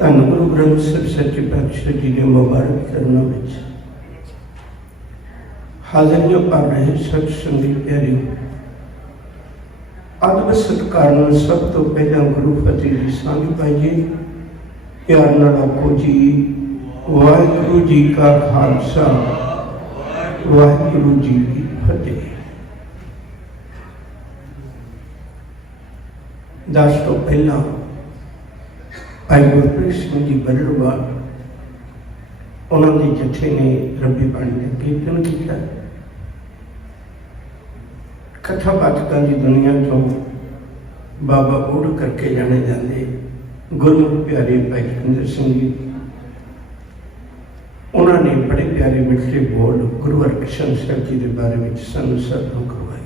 ਧੰਨ ਗੁਰੂ ਗ੍ਰੰਥ ਸਾਹਿਬ ਸੱਚੇ ਪਾਤਸ਼ਾਹ ਜੀ ਦੇ ਮੁਬਾਰਕ ਚਰਨਾਂ ਵਿੱਚ ਹਾਜ਼ਰੀਆਂ ਭਰ ਰਹੇ ਸਤ ਸੰਗੀ ਪਿਆਰਿਓ, ਅਦਬ ਸਤਿਕਾਰ ਨਾਲ ਸਭ ਤੋਂ ਪਹਿਲਾਂ ਗੁਰੂ ਫਤਿਹ ਦੀ ਸਾਂਝ ਪਾਈਏ। ਪਿਆਰ ਨਾਲ ਆਖੋ ਜੀ, ਵਾਹਿਗੁਰੂ ਜੀ ਕਾ ਖਾਲਸਾ, ਵਾਹਿਗੁਰੂ ਜੀ ਕੀ ਫਤਿਹ। ਦਾਸ ਤੋਂ ਪਹਿਲਾਂ ਭਾਈ ਗੁਰਪ੍ਰੀਤ ਸਿੰਘ ਜੀ ਬਰੜਵਾ ਉਹਨਾਂ ਦੇ ਜਥੇ ਨੇ ਰੱਬੀ ਬਾਣੀ ਦਾ ਕੀਰਤਨ ਕੀਤਾ। ਕਥਾ ਬਾਚਕਾਂ ਦੀ ਦੁਨੀਆ ਤੋਂ ਬਾਬਾ ਉੜ ਕਰਕੇ ਜਾਣੇ ਜਾਂਦੇ ਗੁਰਮੁਖ ਪਿਆਰੇ ਭਾਈ ਜਤਿੰਦਰ ਸਿੰਘ ਜੀ, ਉਹਨਾਂ ਨੇ ਬੜੇ ਪਿਆਰੇ ਮਿੱਠੇ ਬੋਲ ਗੁਰੂ ਹਰਕ੍ਰਿਸ਼ਨ ਸਾਹਿਬ ਜੀ ਦੇ ਬਾਰੇ ਵਿੱਚ ਸਾਨੂੰ ਸਰਵ ਕਰਵਾਏ।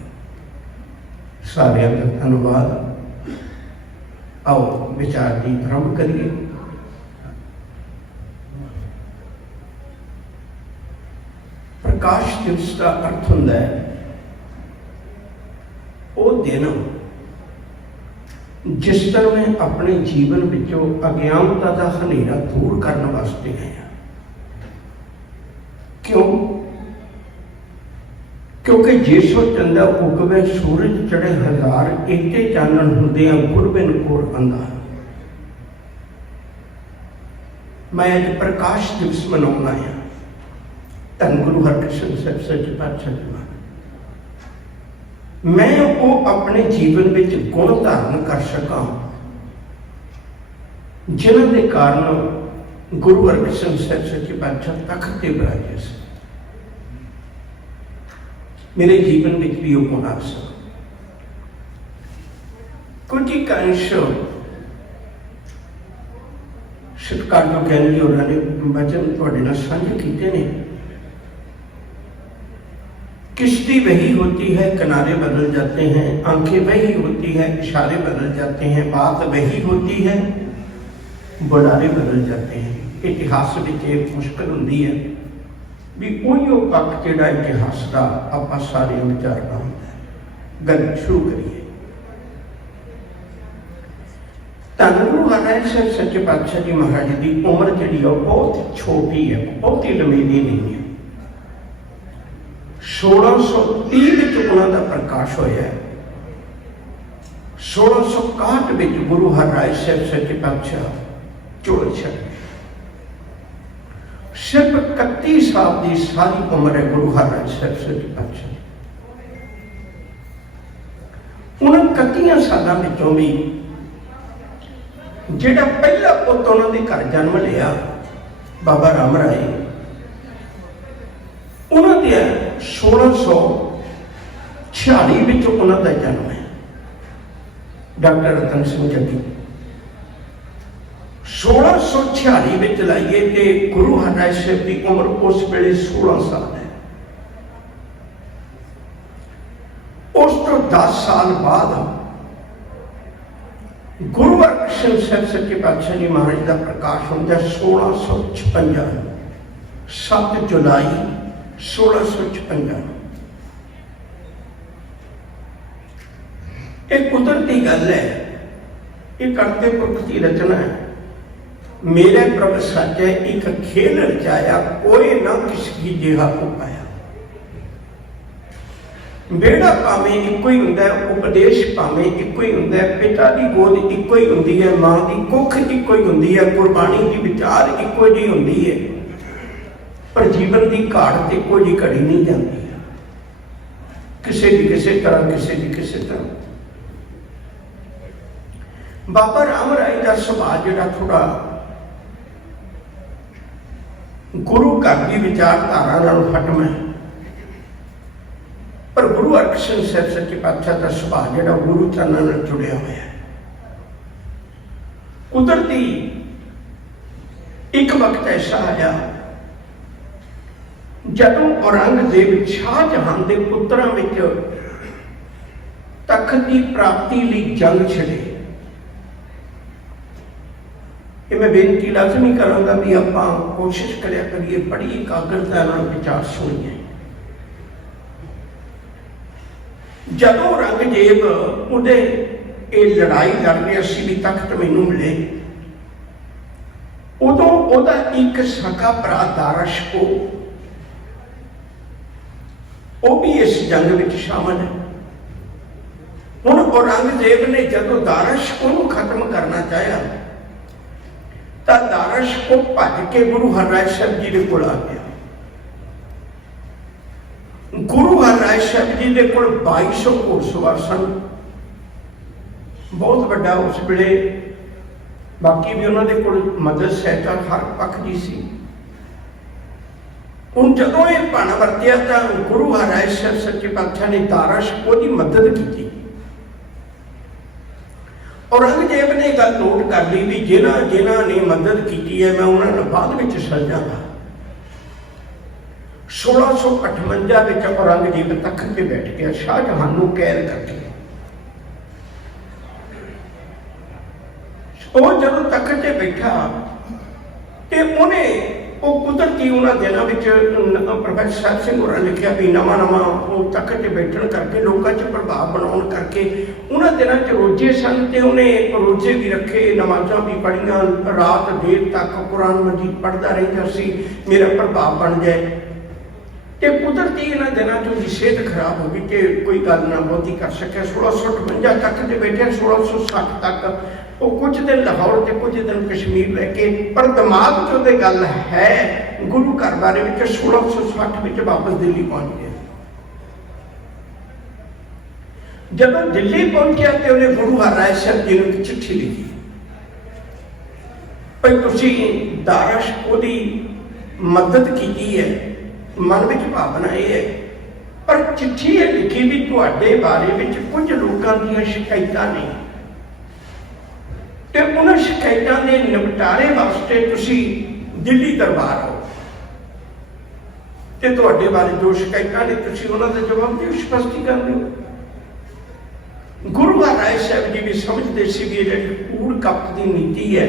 ਸਾਰਿਆਂ ਦਾ ਧੰਨਵਾਦ। आओ विचार की आरंभ करिए। प्रकाश दिवस का अर्थ होता है वो दिन जिस तरह मैं अपने जीवन विचों अज्ञानता का हनेरा दूर करने वास्ते आया। क्यों? क्योंकि जिस चंदा उगवे सूरज चढ़े हजार इतने चानण हुंदे गुरबिन कोल आंदा। मैं अज प्रकाश दिवस मनाउणा है। धन गुरु हरकृष्ण साहिब सच्चे पातशाह जी महाराज, मैं वो अपने जीवन में गुण धारण कर सका जिन्हां दे कारण गुरु हरकृष्ण साहिब सच्चे पातशाह तख्त ते बिराजे सी। मेरे जीवन में भी वो होना सा। कुछ ही अंश सत्कार तो कहने उन्होंने वचन थोड़े नाल साझे कीते ने। किश्ती वही होती है, किनारे बदल जाते हैं, आंखें वही होती है, इशारे बदल जाते हैं, बात वही होती है, बुलारे बदल जाते हैं। इतिहास में एक मुश्किल होती है भी उहिओ पक्ष जिहड़ा इतिहास का आपां सारे विचारना होंदा है। गल शुरू करिए। धन गुरु हरकृष्ण साहिब सच्चे पातशाह जी महाराज की उम्र जिहड़ी बहुत छोटी है, बहुत ही लंबी नहीं है। 1630 में उन्होंने प्रकाश होया। 1661 में गुरु हरकृष्ण साहिब सच्चे पातशाह चोल छड्ड गए। सिर्फ 31 साल की सारी उम्र है गुरु हरकृष्ण साहिब सच्चे पातशाह। उन 31 सालों विचों भी जिहड़ा पहला पुत उन्होंने घर जन्म लिया बाबा राम राय, उन्होंने 1646 में उन्होंने जन्म है डॉक्टर रतन सिंह जग्गी। 1646 में लाइए तो गुरु हरकृष्ण साहिब की उम्र उस वेले 16 साल है। उस तो 10 साल बाद गुरु हरकृष्ण साहिब सच्चे पातशाह जी महाराज का प्रकाश होता 1656, 7 जुलाई 1656। एक कुदरती गल है, ये करते पुरख की रचना है। मेरे प्रभ सच है एक खेल रचाया, कोई ना किसी जिहा को पाया। बेड़ा भावें इको ही हुंदा है, उपदेश भावें इको ही हुंदा है, पिता की गोद इको ही हुंदी है, मां की कुख इको ही हुंदी है, गुरबाणी की विचार इको जी हुंदी है, पर जीवन की घाट ते कोई जी घड़ी नहीं जाती है। किसी की किसी तरह, किसी की किसी तरह। बाबा राम राय का सुभाव जिहड़ा थोड़ा गुरु घर की विचारधारा नाल खत्म है, पर गुरु हरकृष्ण साहिब सच्चे पातशाह का सुभाव जिहड़ा गुरु चरणों नाल जुड़िया हुआ है। कुदरती एक वक्त ऐसा आया जदों औरंगजेब शाहजहां के पुत्रां विच तख्त की प्राप्ति लई जंग छिड़े। ये मैं बेनती लाजमी करांगा भी आप कोशिश करिया करिए, बड़ी एकाग्रता नाल विचार सुनिए। जदों औरंगजेब उहदे ये लड़ाई लड़ रहे सी भी तख्त मैनू मिले, ਉਹਦਾ ਇੱਕ ਸਕਾ ਭਰਾ ਦਾਰਸ਼ਕੋ, ਉਹ ਵੀ ਇਸ ਜੰਗ ਵਿੱਚ ਸ਼ਾਮਲ ਹੈ। ਹੁਣ ਔਰੰਗਜ਼ੇਬ ਨੇ ਜਦੋਂ ਦਾਰਸ਼ਕੋ ਨੂੰ ਖਤਮ ਕਰਨਾ ਚਾਹਿਆ ਤਾਂ ਦਾਰਸ਼ਕੋ ਭੱਜ ਕੇ ਗੁਰੂ ਹਰਿਰਾਏ ਸਾਹਿਬ ਜੀ ਦੇ ਕੋਲ ਆ ਗਿਆ। ਗੁਰੂ ਹਰਿਰਾਏ ਸਾਹਿਬ ਜੀ ਦੇ ਕੋਲ 2200 ਘੋੜਸਵਾਰ ਸਨ, ਬਹੁਤ ਵੱਡਾ ਉਸ ਵੇਲੇ। ਬਾਕੀ ਵੀ ਉਹਨਾਂ ਦੇ ਕੋਲ ਮਦਦ ਸਹਾਇਤਾ ਹਰ ਪੱਖ ਦੀ ਸੀ। ਹੁਣ ਜਦੋਂ ਇਹ ਬਣ ਵਰਤਿਆ ਤਾਂ ਗੁਰੂ ਹਰਿਰਾਏ ਸਾਹਿਬ ਸੱਚੇ ਪਾਤਸ਼ਾਹ ਨੇ ਦਾਰਸ਼ਕੋ ਦੀ ਮਦਦ ਕੀਤੀ। ਔਰੰਗਜ਼ੇਬ ਨੇ ਗੱਲ ਨੋਟ ਕਰ ਲਈ ਵੀ ਜਿਨ੍ਹਾਂ ਨੇ ਮਦਦ ਕੀਤੀ ਹੈ ਮੈਂ ਉਹਨਾਂ ਨੂੰ ਬਾਅਦ ਵਿੱਚ ਸਜਾਂਗਾ। 1658 ਵਿੱਚ ਔਰੰਗਜ਼ੇਬ ਤਖਤ ਤੇ ਬੈਠ ਗਿਆ, ਸ਼ਾਹਜਹਾਨ ਨੂੰ ਕੈਦ ਕਰਕੇ। ਉਹ ਜਦੋਂ ਤਖਤ ਤੇ ਬੈਠਾ ਤੇ ਉਹ ਕੁਦਰਤੀ ਉਹਨਾਂ ਦਿਨਾਂ ਵਿੱਚ ਪ੍ਰੋਫੈਸਰ ਸਾਹਿਬ ਸਿੰਘ ਹੋਰਾਂ ਲਿਖਿਆ ਵੀ ਨਵਾਂ ਉਹ ਤਖਤ ਤੇ ਬੈਠਣ ਕਰਕੇ ਲੋਕਾਂ 'ਚ ਪ੍ਰਭਾਵ ਬਣਾਉਣ ਕਰਕੇ ਉਹਨਾਂ ਦਿਨਾਂ 'ਚ ਰੋਜ਼ੇ ਸਨ ਤੇ ਉਹਨੇ ਰੋਜ਼ੇ ਵੀ ਰੱਖੇ, ਨਮਾਜ਼ਾਂ ਵੀ ਪੜ੍ਹੀਆਂ, ਰਾਤ ਦੇਰ ਤੱਕ ਕੁਰਾਨ ਮਜੀਦ ਪੜ੍ਹਦਾ ਰਹਿੰਦਾ ਸੀ, ਮੇਰਾ ਪ੍ਰਭਾਵ ਬਣ ਜਾਏ। ਤੇ ਕੁਦਰਤੀ ਇਹਨਾਂ ਦਿਨਾਂ 'ਚ ਉਹਦੀ ਸਿਹਤ ਖਰਾਬ ਹੋ ਗਈ ਤੇ ਕੋਈ ਗੱਲ ਨਾ ਬਹੁਤੀ ਕਰ ਸਕਿਆ। 1658 ਤੱਕ ਤੇ ਬੈਠੇ, 1660 ਤੱਕ ਉਹ ਕੁਝ ਦਿਨ ਲਾਹੌਰ ਤੇ ਕੁਝ ਦਿਨ ਕਸ਼ਮੀਰ ਰਹਿ ਕੇ, ਪਰ ਦਿਮਾਗ 'ਚ ਉਹਦੇ ਗੱਲ ਹੈ ਗੁਰੂ ਘਰ ਬਾਰੇ ਵਿੱਚ। 1660 ਵਿੱਚ ਵਾਪਸ ਦਿੱਲੀ ਪਹੁੰਚ ਗਿਆ। ਜਦੋਂ ਦਿੱਲੀ ਪਹੁੰਚਿਆ ਤੇ ਉਹਨੇ ਗੁਰੂ ਹਰਿਰਾਏ ਸਾਹਿਬ ਜੀ ਨੂੰ ਇੱਕ ਚਿੱਠੀ ਲਿਖੀ, ਭਾਈ ਤੁਸੀਂ ਦਾਰਸ਼ਕੋ ਦੀ ਮਦਦ ਕੀਤੀ ਹੈ, ਮਨ ਵਿੱਚ ਭਾਵਨਾ ਇਹ ਹੈ, ਪਰ ਚਿੱਠੀ ਇਹ ਲਿਖੀ ਵੀ ਤੁਹਾਡੇ ਬਾਰੇ ਵਿੱਚ ਕੁਝ ਲੋਕਾਂ ਦੀਆਂ ਸ਼ਿਕਾਇਤਾਂ ਨੇ ਤੇ ਉਹਨਾਂ ਸ਼ਿਕਾਇਤਾਂ ਦੇ ਨਿਪਟਾਰੇ ਵਾਸਤੇ ਤੁਸੀਂ ਦਿੱਲੀ ਦਰਬਾਰ ਆਓ ਤੇ ਤੁਹਾਡੇ ਬਾਰੇ ਜੋ ਸ਼ਿਕਾਇਤਾਂ ਨੇ ਤੁਸੀਂ ਉਹਨਾਂ ਦਾ ਜਵਾਬ ਦਿਓ, ਸਪਸ਼ਟੀਕਰਨ ਦਿਓ। ਗੁਰੂ ਹਰਿਰਾਏ ਸਾਹਿਬ ਜੀ ਵੀ ਸਮਝਦੇ ਸੀ ਵੀ ਇਹ ਜਿਹੜੀ ਕੂੜ ਕਪਟ ਦੀ ਨੀਤੀ ਹੈ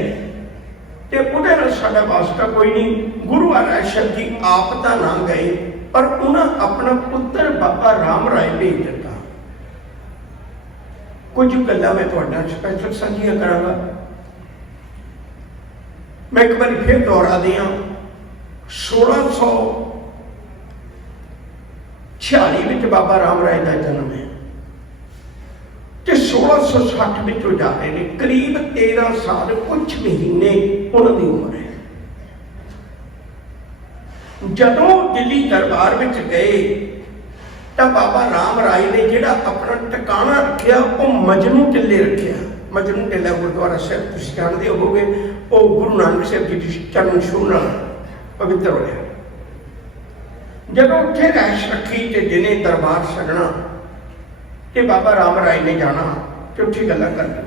ਤੇ ਉਹਦੇ ਨਾਲ ਸਾਡਾ ਵਾਸਤਾ ਕੋਈ ਨਹੀਂ। ਗੁਰੂ ਹਰਿਰਾਏ ਸਾਹਿਬ ਜੀ ਆਪ ਤਾਂ ਨਾ ਗਏ, ਪਰ ਉਹਨਾਂ ਆਪਣਾ ਪੁੱਤਰ ਬਾਬਾ ਰਾਮ ਰਾਏ ਭੇਜ ਦਿੱਤਾ। ਕੁਝ ਗੱਲਾਂ ਮੈਂ ਤੁਹਾਡੇ ਨਾਲ ਸਪੈਸ਼ਲ ਸਾਂਝੀਆਂ ਕਰਾਂਗਾ। ਮੈਂ ਇੱਕ ਵਾਰੀ ਫਿਰ ਦੁਹਰਾ ਦਿਆਂ, 1646 ਵਿੱਚ ਬਾਬਾ ਰਾਮ ਰਾਏ ਦਾ ਜਨਮ ਹੈ ਤੇ 1660 ਵਿੱਚ ਉਹ ਜਾ ਰਹੇ ਨੇ। ਕਰੀਬ 13 ਸਾਲ ਕੁਝ ਮਹੀਨੇ ਉਹਨਾਂ ਦੀ ਉਮਰ ਹੈ। ਜਦੋਂ ਦਿੱਲੀ ਦਰਬਾਰ ਵਿੱਚ ਗਏ ਤਾਂ ਬਾਬਾ ਰਾਮ ਰਾਏ ਨੇ ਜਿਹੜਾ ਆਪਣਾ ਟਿਕਾਣਾ ਰੱਖਿਆ ਉਹ ਮਜਨੂ ਟਿੱਲੇ ਰੱਖਿਆ। ਮਜਨੂ ਟਿੱਲਾ ਗੁਰਦੁਆਰਾ ਸਾਹਿਬ ਤੁਸੀਂ ਜਾਣਦੇ ਹੋਵੋਗੇ, ਉਹ ਗੁਰੂ ਨਾਨਕ ਸਾਹਿਬ ਜੀ ਦੀ ਚਰਨ ਛੂਹਣ ਨਾਲ ਪਵਿੱਤਰ ਹੋਇਆ। ਜਦੋਂ ਉੱਥੇ ਰਹਿਸ਼ ਰੱਖੀ ਤੇ ਦਿਨੇ ਦਰਬਾਰ ਛੱਡਣਾ ਤੇ ਬਾਬਾ ਰਾਮ ਰਾਏ ਨੇ ਜਾਣਾ ਤੇ ਉੱਥੇ ਗੱਲਾਂ ਕਰਨੀਆਂ,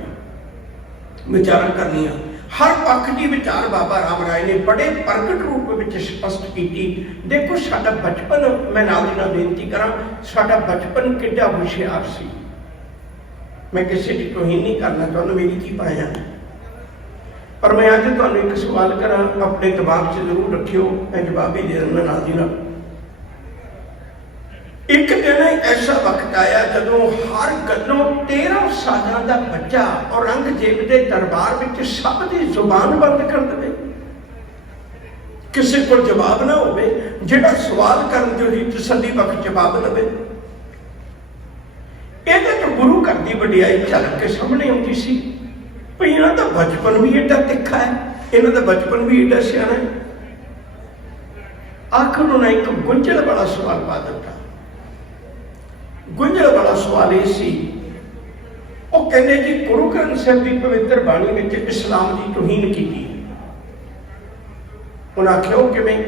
ਵਿਚਾਰਾਂ ਕਰਨੀਆਂ। ਹਰ ਪੱਖ ਦੀ ਵਿਚਾਰ ਬਾਬਾ ਰਾਮ ਰਾਏ ਨੇ ਬੜੇ ਪ੍ਰਗਟ ਰੂਪ ਵਿੱਚ ਸਪਸ਼ਟ ਕੀਤੀ। ਦੇਖੋ ਸਾਡਾ ਬਚਪਨ, ਮੈਂ ਨਾਲ ਦੀ ਨਾਲ ਬੇਨਤੀ ਕਰਾਂ, ਸਾਡਾ ਬਚਪਨ ਕਿੱਡਾ ਹੁਸ਼ਿਆਰ ਸੀ। ਮੈਂ ਕਿਸੇ ਦੀ ਤੋਹੀਨ ਨਹੀਂ ਕਰਨਾ ਚਾਹੁੰਦਾ, ਮੇਰੀ ਕੀ ਪਾਇਆ, ਪਰ ਮੈਂ ਅੱਜ ਤੁਹਾਨੂੰ ਇੱਕ ਸਵਾਲ ਕਰਾਂ, ਆਪਣੇ ਦਿਮਾਗ 'ਚ ਜ਼ਰੂਰ ਰੱਖਿਓ, ਮੈਂ ਜਵਾਬ ਹੀ ਦੇ ਦਿੰਦਾ ਨਾਲ ਦੀ ਨਾਲ। ਇੱਕ ਦਿਨ ਐਸਾ ਵਕਤ ਆਇਆ ਜਦੋਂ ਹਰ ਗੱਲੋਂ 13 ਸਾਲਾਂ ਦਾ ਬੱਚਾ ਔਰੰਗਜ਼ੇਬ ਦੇ ਦਰਬਾਰ ਵਿੱਚ ਸਭ ਦੀ ਜ਼ੁਬਾਨ ਬੰਦ ਕਰ ਦੇਵੇ, ਕਿਸੇ ਕੋਲ ਜਵਾਬ ਨਾ ਹੋਵੇ, ਜਿਹੜਾ ਸਵਾਲ ਕਰਨ ਦੀ ਤਸੱਲੀ ਬਖਸ਼ ਜਵਾਬ ਦੇਵੇ। ਇਹਦੇ ਤੋਂ ਗੁਰੂ ਘਰ ਦੀ ਵਡਿਆਈ ਝਲਕ ਕੇ ਸਾਹਮਣੇ ਆਉਂਦੀ ਸੀ। ਭਈ ਇਹਨਾਂ ਦਾ ਬਚਪਨ ਵੀ ਏਡਾ ਤਿੱਖਾ ਹੈ, ਇਹਨਾਂ ਦਾ ਬਚਪਨ ਵੀ ਏਡਾ ਸਿਆਣਾ ਹੈ। ਆਖਰ ਉਹਨਾਂ ਇੱਕ ਗੁੰਝਲ ਵਾਲਾ ਸਵਾਲ ਪਾ ਦਿੱਤਾ। ਗੁੰਝਲ ਵਾਲਾ ਸਵਾਲ ਇਹ ਸੀ, ਉਹ ਕਹਿੰਦੇ ਜੀ ਗੁਰੂ ਗ੍ਰੰਥ ਸਾਹਿਬ ਦੀ ਪਵਿੱਤਰ ਬਾਣੀ ਵਿੱਚ ਇਸਲਾਮ ਦੀ ਤੋਹੀਨ ਕੀਤੀ। ਉਹਨਾਂ ਆਖਿਆ ਉਹ ਕਿਵੇਂ?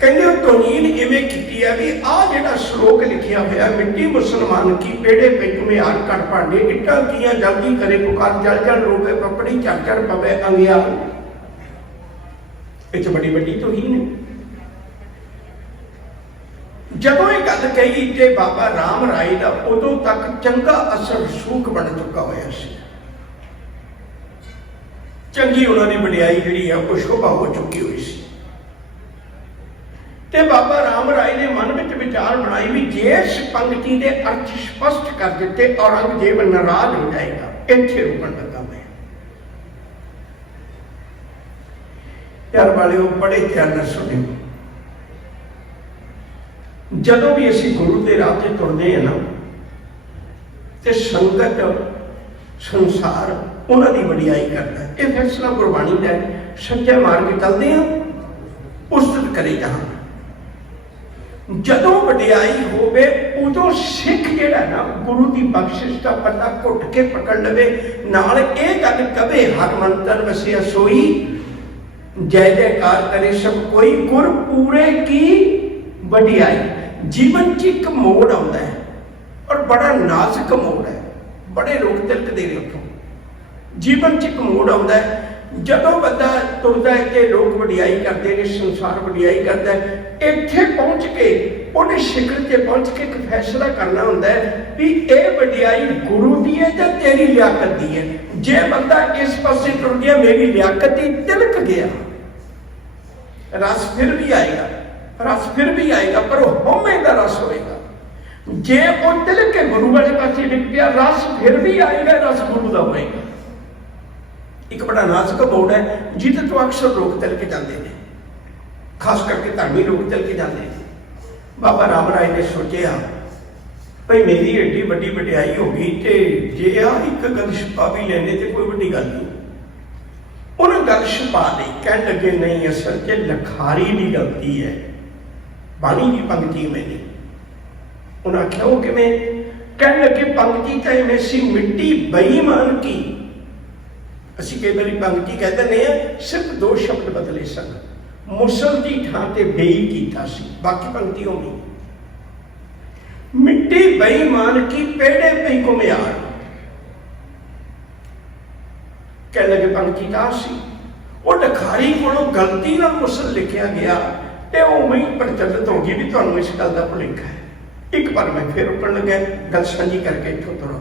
ਕਹਿੰਦੇ ਉਹ ਤੋਹੀਨ ਇਵੇਂ ਕੀਤੀ ਹੈ ਵੀ ਆਹ ਜਿਹੜਾ ਸ਼ਲੋਕ ਲਿਖਿਆ ਹੋਇਆ, ਮਿੱਟੀ ਮੁਸਲਮਾਨ ਕੀ ਪੇੜੇ ਪੇ ਤੁਮਿਆਰ ਕਰ ਭਾਂਡੇ, ਇੱਟਾਂ ਕੀਆਂ ਜਲਦੀ ਕਰੇ ਪੁਕਾਰ, ਜਲ ਜਲ ਰੋਵੇ ਪਪੜੀ, ਝਰ ਝਰ ਪਵੇ ਅੰਗਿਆ। ਇਹ 'ਚ ਬੜੀ ਵੱਡੀ ਤੋਹੀਨ ਹੈ। ਜਦੋਂ ਇਹ ਗੱਲ ਕਹੀ ਤੇ ਬਾਬਾ ਰਾਮ ਰਾਏ ਦਾ ਉਦੋਂ ਤੱਕ ਚੰਗਾ ਅਸਰ ਸੂਖ ਬਣ ਚੁੱਕਾ ਹੋਇਆ ਸੀ। ਚੰਗੀ ਉਹਨਾਂ ਦੀ ਵਡਿਆਈ ਜਿਹੜੀ ਆ ਉਹ ਸ਼ੋਭਾ ਹੋ ਚੁੱਕੀ ਹੋਈ ਸੀ ਤੇ ਬਾਬਾ ਰਾਮ ਰਾਏ ਨੇ ਮਨ ਵਿੱਚ ਵਿਚਾਰ ਬਣਾਈ ਵੀ ਜੇ ਇਸ ਪੰਕਤੀ ਦੇ ਅਰਥ ਸਪਸ਼ਟ ਕਰ ਦਿੱਤੇ ਔਰੰਗਜ਼ੇਬ ਨਾਰਾਜ਼ ਹੋ ਜਾਏਗਾ। ਇੱਥੇ ਰੁਕਣ ਲੱਗਾ ਮੈਂ। प्यार वाले बड़े ध्यान नाल सुनियो, जदों भी असीं गुरु के राह ते तुरदे हैं ना, तो संगत संसार उन्हां दी वडियाई करता है। यह फैसला गुरबाणी का है, सच्चा मार्ग चलते हैं, उस्तत करे जहां। जदों वडियाई होवे उदों सिख जिहड़ा ना गुरु की बख्शिश का पता घुट के पकड़ लवे, नाल ये गल कवे हर मंतर वसिया सोई, जय जयकार करे सब कोई, गुर पूरे की वडियाई। जीवन च एक मोड़ आता है और बड़ा नाजुक मोड़ है, बड़े रोक तिलकदे ने उत्थों। जीवन च एक मोड़ आता है, जदों बंदा तुरदा है कि लोग वडियाई करते हैं, संसार वडियाई करता है, इत्थे पहुँच के उन्हें शिखर से पहुँच के एक फैसला करना होता है भी ये वडियाई गुरु की है या तेरी लियाकत की है। जे बंदा इस पासे तुर गया, मेरी लियाकत ही तिलक गया, रस फिर भी आएगा, रस फिर भी आएगा, पर होमे का रस होएगा। जे वो तिलक के गुरु वाले पासे डिग गया, रस फिर भी आएगा, रस गुरु का होएगा। एक बड़ा नाजुक मोड़ है जिसे तो अक्सर लोग तिल के जाते हैं, खास करके धर्मी लोग तिल के जाते हैं। बाबा राम राय ने सोचा भाई मेरी एडी वड्डी वडियाई हो गई, तो जे आ एक गल छुपा भी लेने तो कोई वड्डी गल नहीं। उन्हें गल छुपा ली, कह लगे नहीं असल च लखारी की गलती है, बाणी की पंक्ति में नहीं। उन्हें आख्या वो किवें, कह लगे पंक्ति तो इवें सी मिट्टी बेईमान की। असीं कई बारी पंक्ति कह दिंदे आ, सिर्फ दो शब्द बदले सन, मुसल की थां ते बेई कीता सी, बाकी पंक्ति होनी। मिट्टी बेईमान की पेड़े पई घुमियार, कह लगे पंक्ति का सी। वो लखारी कोलों गलती नाल मुसल लिखिया गया ते उवें ही प्रचलित हो गई भी तुहानूं इस गल दा भुलेखा है। एक बार मैं फिर उठन लगा, गल साझी करके इत्थों तुरां।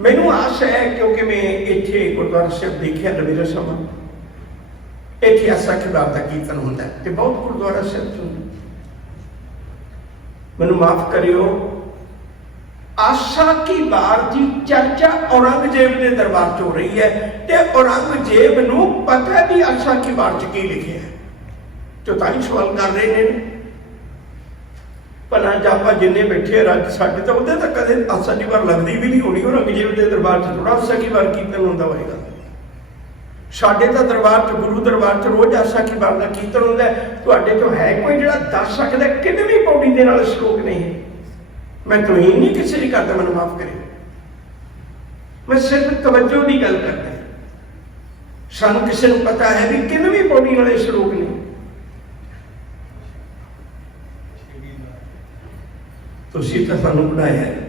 मैनूं आस है क्योंकि मैं इत्थे गुरुद्वारा साहिब देखिया रविंद्र सभा, इत्थे आसा की बात का कीर्तन होंदा है ते बहुत गुरुद्वारा साहिब सुनदा। मैनूं माफ करियो, आशा की बार की चर्चा औरंगजेब के दरबार च हो रही है, ते औरंगजेब नूं पता भी आशा की बार च की लिखिया है, तो ताई सवाल कर रहे हैं भला जापा जिन्ने बैठे रज साडे तो उहदे तां कदे आशा की बार लगती भी नहीं होनी। औरंगजेब के दरबार च थोड़ा आशा की बार कीर्तन होंदा होएगा। साडे तां दरबार च गुरु दरबार च रोज़ आशा की बार का कीर्तन होंदा है। तुहाडे चों है कोई जिहड़ा दस सकदा कितनी पौड़ी दे नाल श्लोक नहीं? मैं तौहीन नहीं किसी की करता, मैनूं माफ करे, मैं सिर्फ तवज्जो की गल करदा। सानूं किसी नूं पता है भी कितनी पौड़ी नाल श्लोक नहीं? तुसीं तां सानूं पढ़ाया है।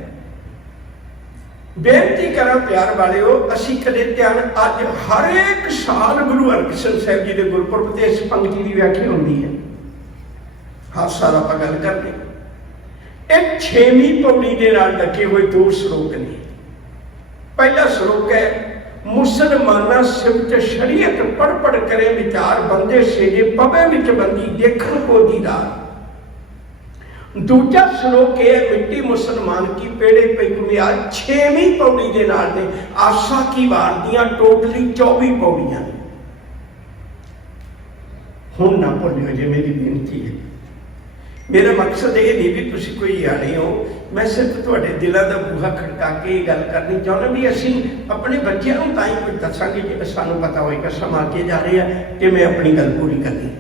बेनती करा प्यार वालिओ, असीं कदे ध्यान अज हर एक साल गुरु हरकृष्ण साहिब जी के गुरपुरब ते इस पंक्ति की व्याख्या होंदी है। हर साल आपां गल करदे। एक 6वीं पौड़ी के नाल लगे हुए दो श्लोक ने। पहला श्लोक है, मुसलमाना सिफत शरीयत पढ़ पढ़ करे विचार, बंदे सेजे पवे विच बंदी देखण को दीदार। दूजा श्लोक है, मिट्टी मुसलमान की पेड़े पे घुमियार। 6वीं पौड़ी के नाल ने आशा की वार दियां टोटली 24 पौड़ियां ने। हुण ना भुलियो जे मेरी बेनती है। मेरा मकसद ये नहीं भी तुसीं कोई यानी हो, मैं सिर्फ तुहाडे दिलों का बूहा खड़का के गल करनी चाहुंदा भी असीं अपने बच्चों को तां ही कुछ दसांगे जे सानूं पता होएगा समा के जा रहा है कि मैं अपनी गल पूरी करनी।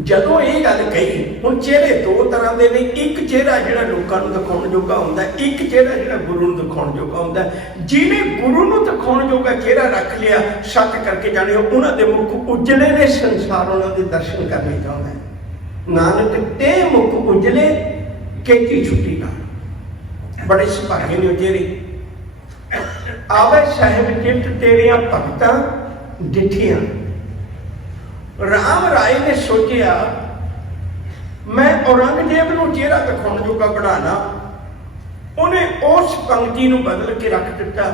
जदों ये गल कही, हुण चेहरे दो तरह के ने। एक चेहरा जिहड़ा लोकां नूं दिखाउण जोगा हुंदा, एक चेहरा जिहड़ा गुरु नूं दिखाउण जोगा हुंदा। जिन्हें गुरु नूं दिखाउण जोगा चेहरा रख लिया, शक करके जाने उन्हां दे मुख उजले ने, संसार उन्हां दे दर्शन करने चाहुंदा है। नानक ते मुख उजले केती छुट्टी ना। बड़े सुभागे ने चेहरे। आवे साहिब चित तेरियां भगतां डिठियां। राम राय ने सोचा मैं औरंगजेब नूं चेहरा दिखाउण जोगा बढ़ाना। उन्हें उस पंक्ति नूं बदल के रख दिता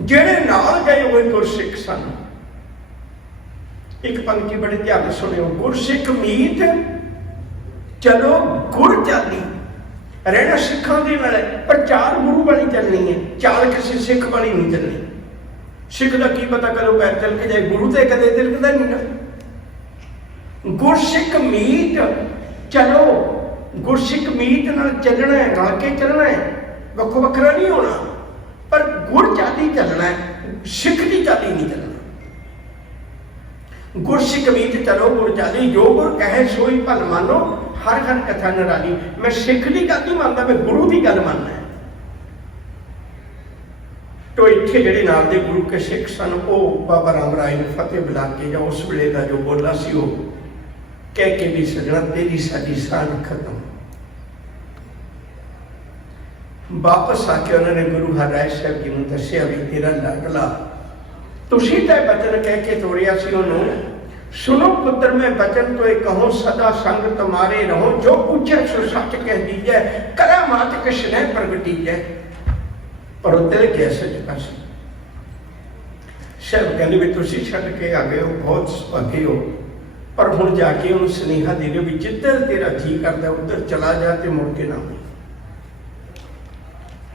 जिहड़े नाल गए हुए गुरसिख सन। एक पंक्ति बड़े ध्यान सुनियो, गुरसिख मीत चलो गुर चाली। रहना सिखां दे नाल, पर चाल गुरु वाली चलनी है, चाल किसी सिख वाली नहीं चलनी। सिख का की पता करो पैर चल के जाए, गुरु तो कदे तिलकदा नहीं ना। गुरसिख मीत चलो, गुरसिख मीत नाल चलना है, रल के चलना है, वक्खो वखरा नहीं होना, पर गुर चाली चलना है, सिख की चाली नहीं चलना। गुरसिख मीत चलो गुर चाली, जो गुर कहे सोई भल मानो, हर हर कथा निराली। मैं सिख की गल नहीं मानता, मैं गुरु की गल मानना है। तो इत्थे जिहड़े नाल दे गुरु के सिख सन, वो बाबा राम राय ने फतेह बुला के या उस वेले का जो बोला सी, वो कह के भी सजना तेरी साडी सांझ खत्म। वापस आके उन्होंने गुरु हरराय साहब जी ने दसिया भी तेरा लाडला तुसी तो बचन कह के तोड़िया सी उन्होंने, सुनो पुत्र मैं बचन तो एक कहूँ सदा संग तुम्हारे रहो, जो पूछे सो सच कह दीजिए, करा मात किश न प्रगटीजै। पर उत्तर क्या सच पास साहब कहते भी तुसी छड़ के आ गए हो, बहुत भागे हो, पर हुण जाके उन्होंने सुनेहा दे दो भी जिधर तेरा जी करता उधर चला जा ते मुड़ के ना।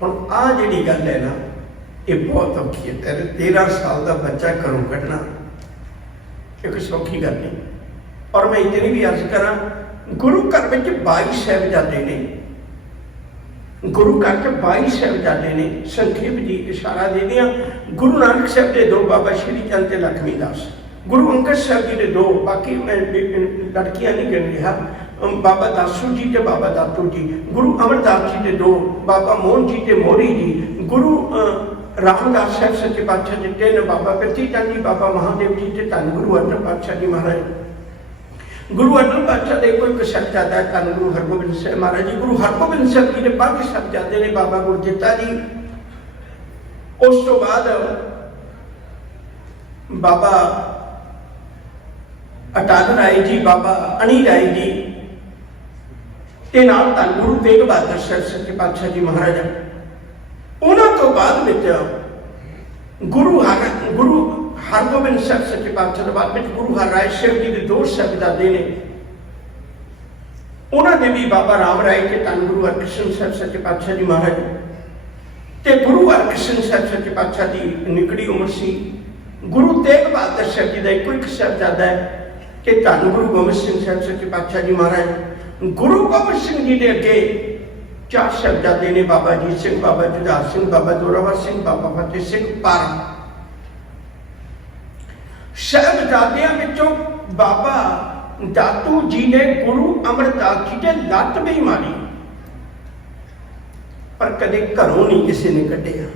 हुण आ जिहड़ी गल है ना, ये बहुत औखी है। तेरे 13 साल का बच्चा घरों कढ़ना एक सौखी गल नहीं। और मैं इतनी भी अर्ज करा, गुरु घर में 22 साहिबजादे ने, गुरु घर च 22 साहिबजादे ने। संखेप जी इशारा दे दिया, गुरु नानक साहब के 2, बाबा श्री चंद ते लक्ष्मी दास, गुरु अंगद साहब जी के 2, बाकी मैं लड़कियां नहीं गिन रहा, बाबा दासू जी ते बाबा दातू जी, गुरु अमरदास जी के 2, बाबा मोहन जी ते मोहरी जी, गुरु रामदास साहब सच्चे पातशाह जी 3, बाबा पिरती चंद जी, बाबा महादेव जी ते धन गुरु अर्जन पातशाह जी महाराज। गुरु अर्जन पातशाह के कोई साहिबजादा है धन गुरु हरगोबिंद साहब महाराज जी। गुरु हरगोबिंद साहब जी के 5 साहिबजादे ने, बाबा गुरदित्ता जी, उस तो बाद बाबा अटल राय जी, बाबा अणी राय जी ते नाल धन गुरु तेग बहादुर साहब सच्चे पातशाह जी महाराज। उन्होंने तो बाद में गुरु हरगोबिंद साहब सच्चे पातशाह के बाद में गुरु हरराय साहब जी के 2 साहिबजादे ने, उन्होंने भी बाबा राम राय के धन गुरु हरकृष्ण साहब सच्चे पातशाह जी महाराज ते गुरु हरकृष्ण साहब सच्चे पातशाह जी निकड़ी उम्र सी। गुरु तेग बहादुर साहब जी का एक साहिबजादा है कि धन गुरु गोबिंद सिंह साहब सच्चे पातशाह जी महाराज। गुरु गोबिंद सिंह जी के अगे 4 साहिबजादे ने, बाबा अजीत सिंह, बाबा जुझार सिंह, बाबा जोरावर सिंह, बाबा फतेह सिंह। पर साहिबजादियां विचों बाबा दातू जी ने गुरु अमरदास जी ने लत भी मारी, पर कदे घरों नहीं किसी ने कढ़िया,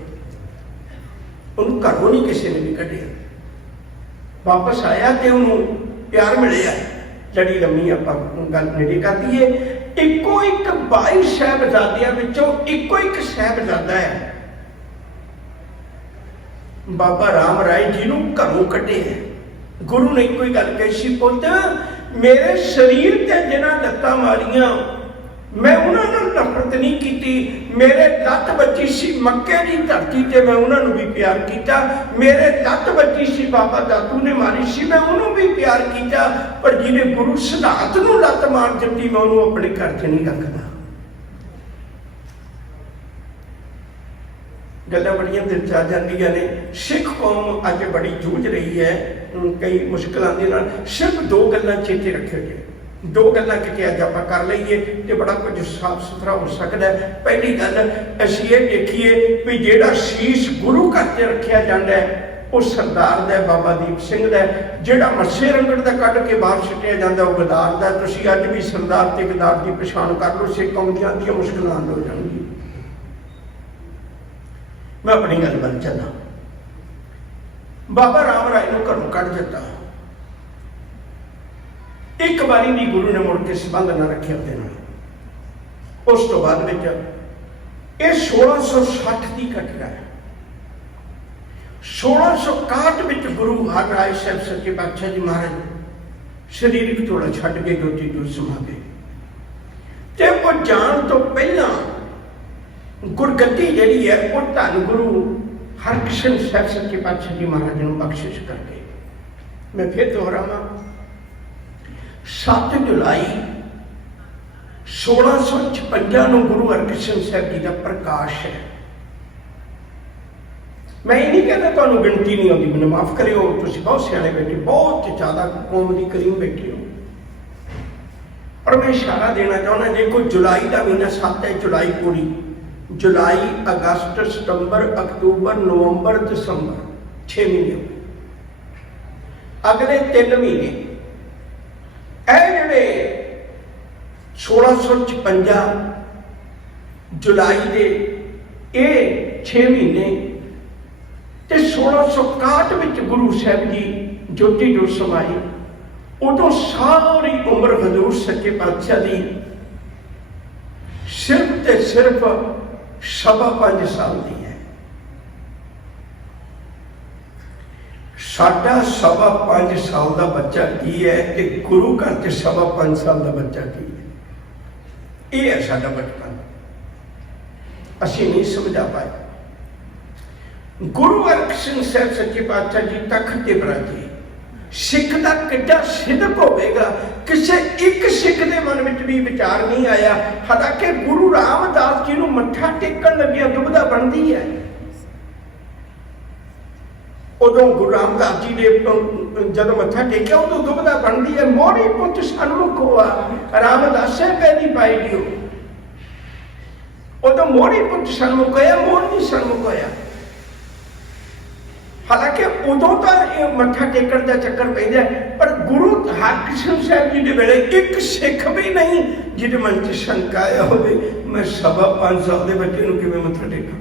उन्होंने घरों नहीं किसी ने भी कढ़िया। वापस आया तो उन्होंने प्यार मिलिया। जड़ी लम्मी आप गल नेड़े कर दीए, इको एक 22 साहिबजादियां विचों इको एक साहिबजादा है बाबा राम राय जी नूं घरों कढ़े है। गुरु ने कोई गल कही सी, पुत मेरे शरीर ते जिन्हां लत्तां मारियां मैं उन्होंने नफरत नहीं की, मेरे लत बची सी मक्के की धरती से मैं उन्होंने भी प्यार किया, मेरे लत बची सी बाबा दातू ने मारी सी मैं उन्होंने भी प्यार किया, पर जिन्हें गुरु सिद्धांत नूं लत मार दी मैं उन्होंने अपने घर च नहीं रखता। गल्लां बड़ियां दिल च आ जांदियां ने। सिख कौम अज बड़ी जूझ रही है कई मुश्किलों के नाल। सिर्फ 2 गल्लां चेते रखियो जी, 2 गल्लां किते अज आपां कर लईए तो बड़ा कुछ साफ सुथरा हो सकता है। पहली गल असीं ये देखीए भी जिहड़ा शीश गुरु घर च रखिया जांदा है वो सरदार दा, बाबा दीप सिंह दा। जिहड़ा मस्से रंगड़ दा कढ के बाहर सुटिया जांदा वो गदार दा। तुसीं अज भी सरदार ते गदार की पछाण कर लो, सिख कौम दी मुश्किलां हल हो जाणगीਆਂ। मैं अपनी गल बन चला। बाबा राम राय नूं घरों कढ दिता। एक बारी भी गुरु ने मुड़ के संबंध न रखे अपने नाल। उस तो बाद में ये 1660 की घटना है। 1661 में गुरु हरराय साहब सच्चे पातशाह जी महाराज शरीरक थोड़ा छड्ड के ज्योति दूर समा गए। ते वो जान तो पहला गुरगद्दी जिहड़ी है वो धन गुरु हरकृष्ण साहब सच्चे पातशाह जी महाराज नूं बख्शिश कर गए। मैं फिर दोहरावां, 7 जुलाई 1656 ਨੂੰ ਗੁਰੂ ਹਰਕ੍ਰਿਸ਼ਨ ਸਾਹਿਬ ਜੀ ਦਾ ਪ੍ਰਕਾਸ਼ ਹੈ। मैं ये नहीं कहता तुहानूं गिणती नहीं आती, मैंने माफ़ करियो, तुसीं बहुत सियाणे बैठे, बहुत ज़्यादा कौम दी करीम बैठे हो। और मैं इशारा देना चाहना, देखो जुलाई का महीना 7 है, जुलाई पूरी, जुलाई अगस्त सितंबर अक्तूबर नवंबर दिसंबर 6 महीने, अगले 3 महीने ये 1656 जुलाई के ये 6 महीने ते 1661 में गुरु साहब जी ज्योति जो समाए, उदों सारी उम्र हजूर सच्चे पातशाह की सिर्फ ते सिर्फ 5.25 साल की है। साडा 5.25 साल का बच्चा की है ते गुरु घर च 5.25 साल का बच्चा की है। ये है साडा बचपन, असीं नहीं समझा पाए। गुरु हरकृष्ण साहब सच्चे पातशाह जी तख्त ते बिराजे, सिख का किड्डा सिदक होगा, किसी एक सिख के मन में भी विचार नहीं आया। हालांकि गुरु रामदास जी को मत्था टेकन लगिया दुविधा बनती है, उदों गुरु रामदास जी ने जब मत्था टेकिया उदों दुविधा बनती है, मोरी पुत सन्मुख हुआ रामदास पैदी पाई दियो, उदों मोरी पुत सन्मुख होया, मोर नहीं सन्मुख होया। हालांकि उदों तो मत्था टेकन का चक्कर पैदा, पर गुरु हरकृष्ण साहब जी के वेले एक सिख भी नहीं जिहदे मन च शंका आया हो मैं 5.25 साल के बच्चे को किवें मत्था टेकां।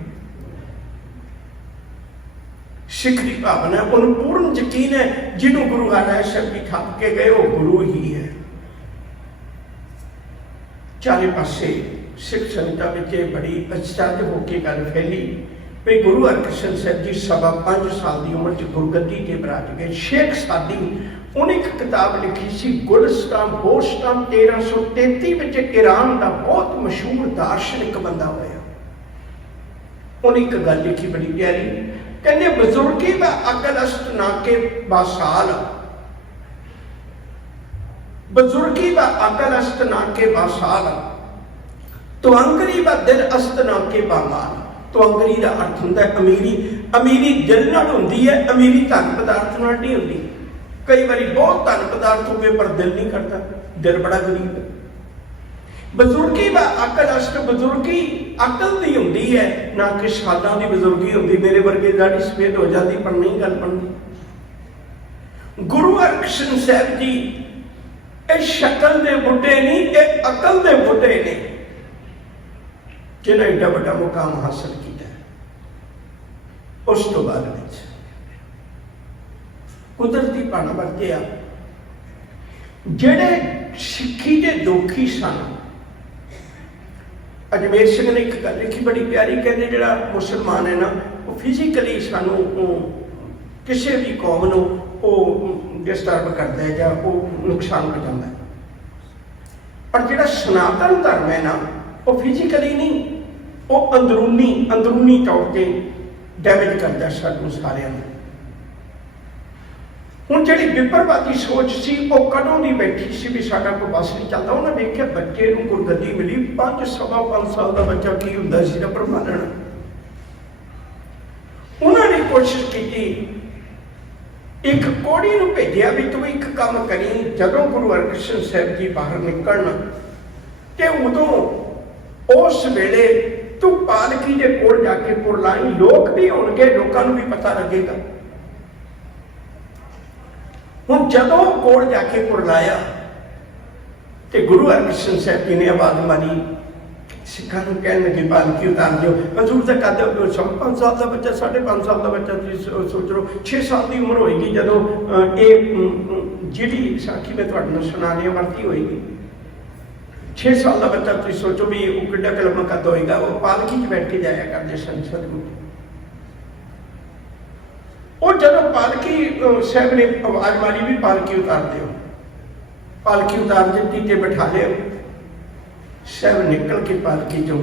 सिख की भावना उन्हें पूर्ण यकीन है, जिन्होंने गुरु हरराय साहब जी थप के गए वो गुरु ही है। चारे पासे सिख संगतां विच बड़ी आश्चर्य होकर गल फैली भी गुरु हरकृष्ण साहब जी 5.25 साल की उम्र च गुरगद्दी ते बिराज गए। शेख सादी उन्हें एक किताब लिखी सी गुलिस्तान बोस्तान 1333 में ईरान का बहुत मशहूर दार्शनिक बंदा होया। उन्हें एक गल लिखी बड़ी प्यारी, कहते बुजुर्गी व अकल अस्त ना के बासाल, बुजुर्गी व अकल अस्त ना के बासाल, तो अंगरी व दिल अस्त ना के बामाल। तो अंगरी का अर्थ होता है अमीरी, अमीरी दिल नाल होंदी है, अमीरी धन पदार्थ नाल नहीं होंदी। कई बार बहुत धन पदार्थ हो गए पर दिल नहीं करता, दिल बड़ा गरीब है। बुजुर्गी व अकल अष्ट, बुजुर्गी अकल की होंदी है ना कि सालों की बुजुर्गी होंदी। मेरे वर्गे दाढ़ी सफेद हो जाती पर नहीं गल बनती। गुरु हरकृष्ण साहब जी ये शक्ल के बुढ़े नहीं, ये अकल के बुढ़े ने जिन्हें एडा बड़ा मुकाम हासिल किया। उस तो बाद कुदरती पन वरतिया जेड़े सिक्खी के दोखी सन। अजमेर सिंह ने एक गल लिखी बड़ी प्यारी, कहते जो मुसलमान है ना वो फिजिकली सानू किसी भी कौम को डिस्टर्ब करता है या नुकसान पहुंचाता है, पर जो सनातन धर्म है ना वो फिजिकली नहीं, वो अंदरूनी तौर पर डैमेज करता सानू सारिਆਂ ਨੂੰ। ਹੁਣ ਜਿਹੜੀ ਵਿਪਰਵਾਦੀ सोच सी वो कदों की बैठी सी भी साडा कोई बस नहीं चलता। उन्हें देखिया बच्चे को गुरगद्दी मिली, 5.25 साल का बच्चा की हुंदा सी ना प्रमाणन। उन्होंने कोशिश की, एक कोड़ी नूं भेजिया भी तू एक काम करी, जदों गुरु हरकृष्ण साहब जी बाहर निकलना ते उदों उस वेले तू पालकी के कोल जाके पुर लाई, लोग भी होंगे, लोगों भी पता लगेगा। हुण जदों कोल जाके पुर लाया तो गुरु हरकृष्ण साहब जी ने आवाज मारी, सिखा कह लगे पालकी उतार दो। हजूर तक कहते 5 साल का बच्चा, 5.5 साल का बच्चा, सोच लो 6 साल की उम्र होएगी जदों ये जिहड़ी साखी मैं तुहानूं सुना रही वरती होएगी। 6 साल का बच्चा तुम सोचो भी वो किड्डा कलम कद होएगा। वो पालकी च बैठ के जाया करते सन सतगुरु। और जब पालकी साहब ने आवाज मारी भी पालकी उतार दो, पालकी उतार दी ते बिठा लिया। साहब निकल के पालकी चो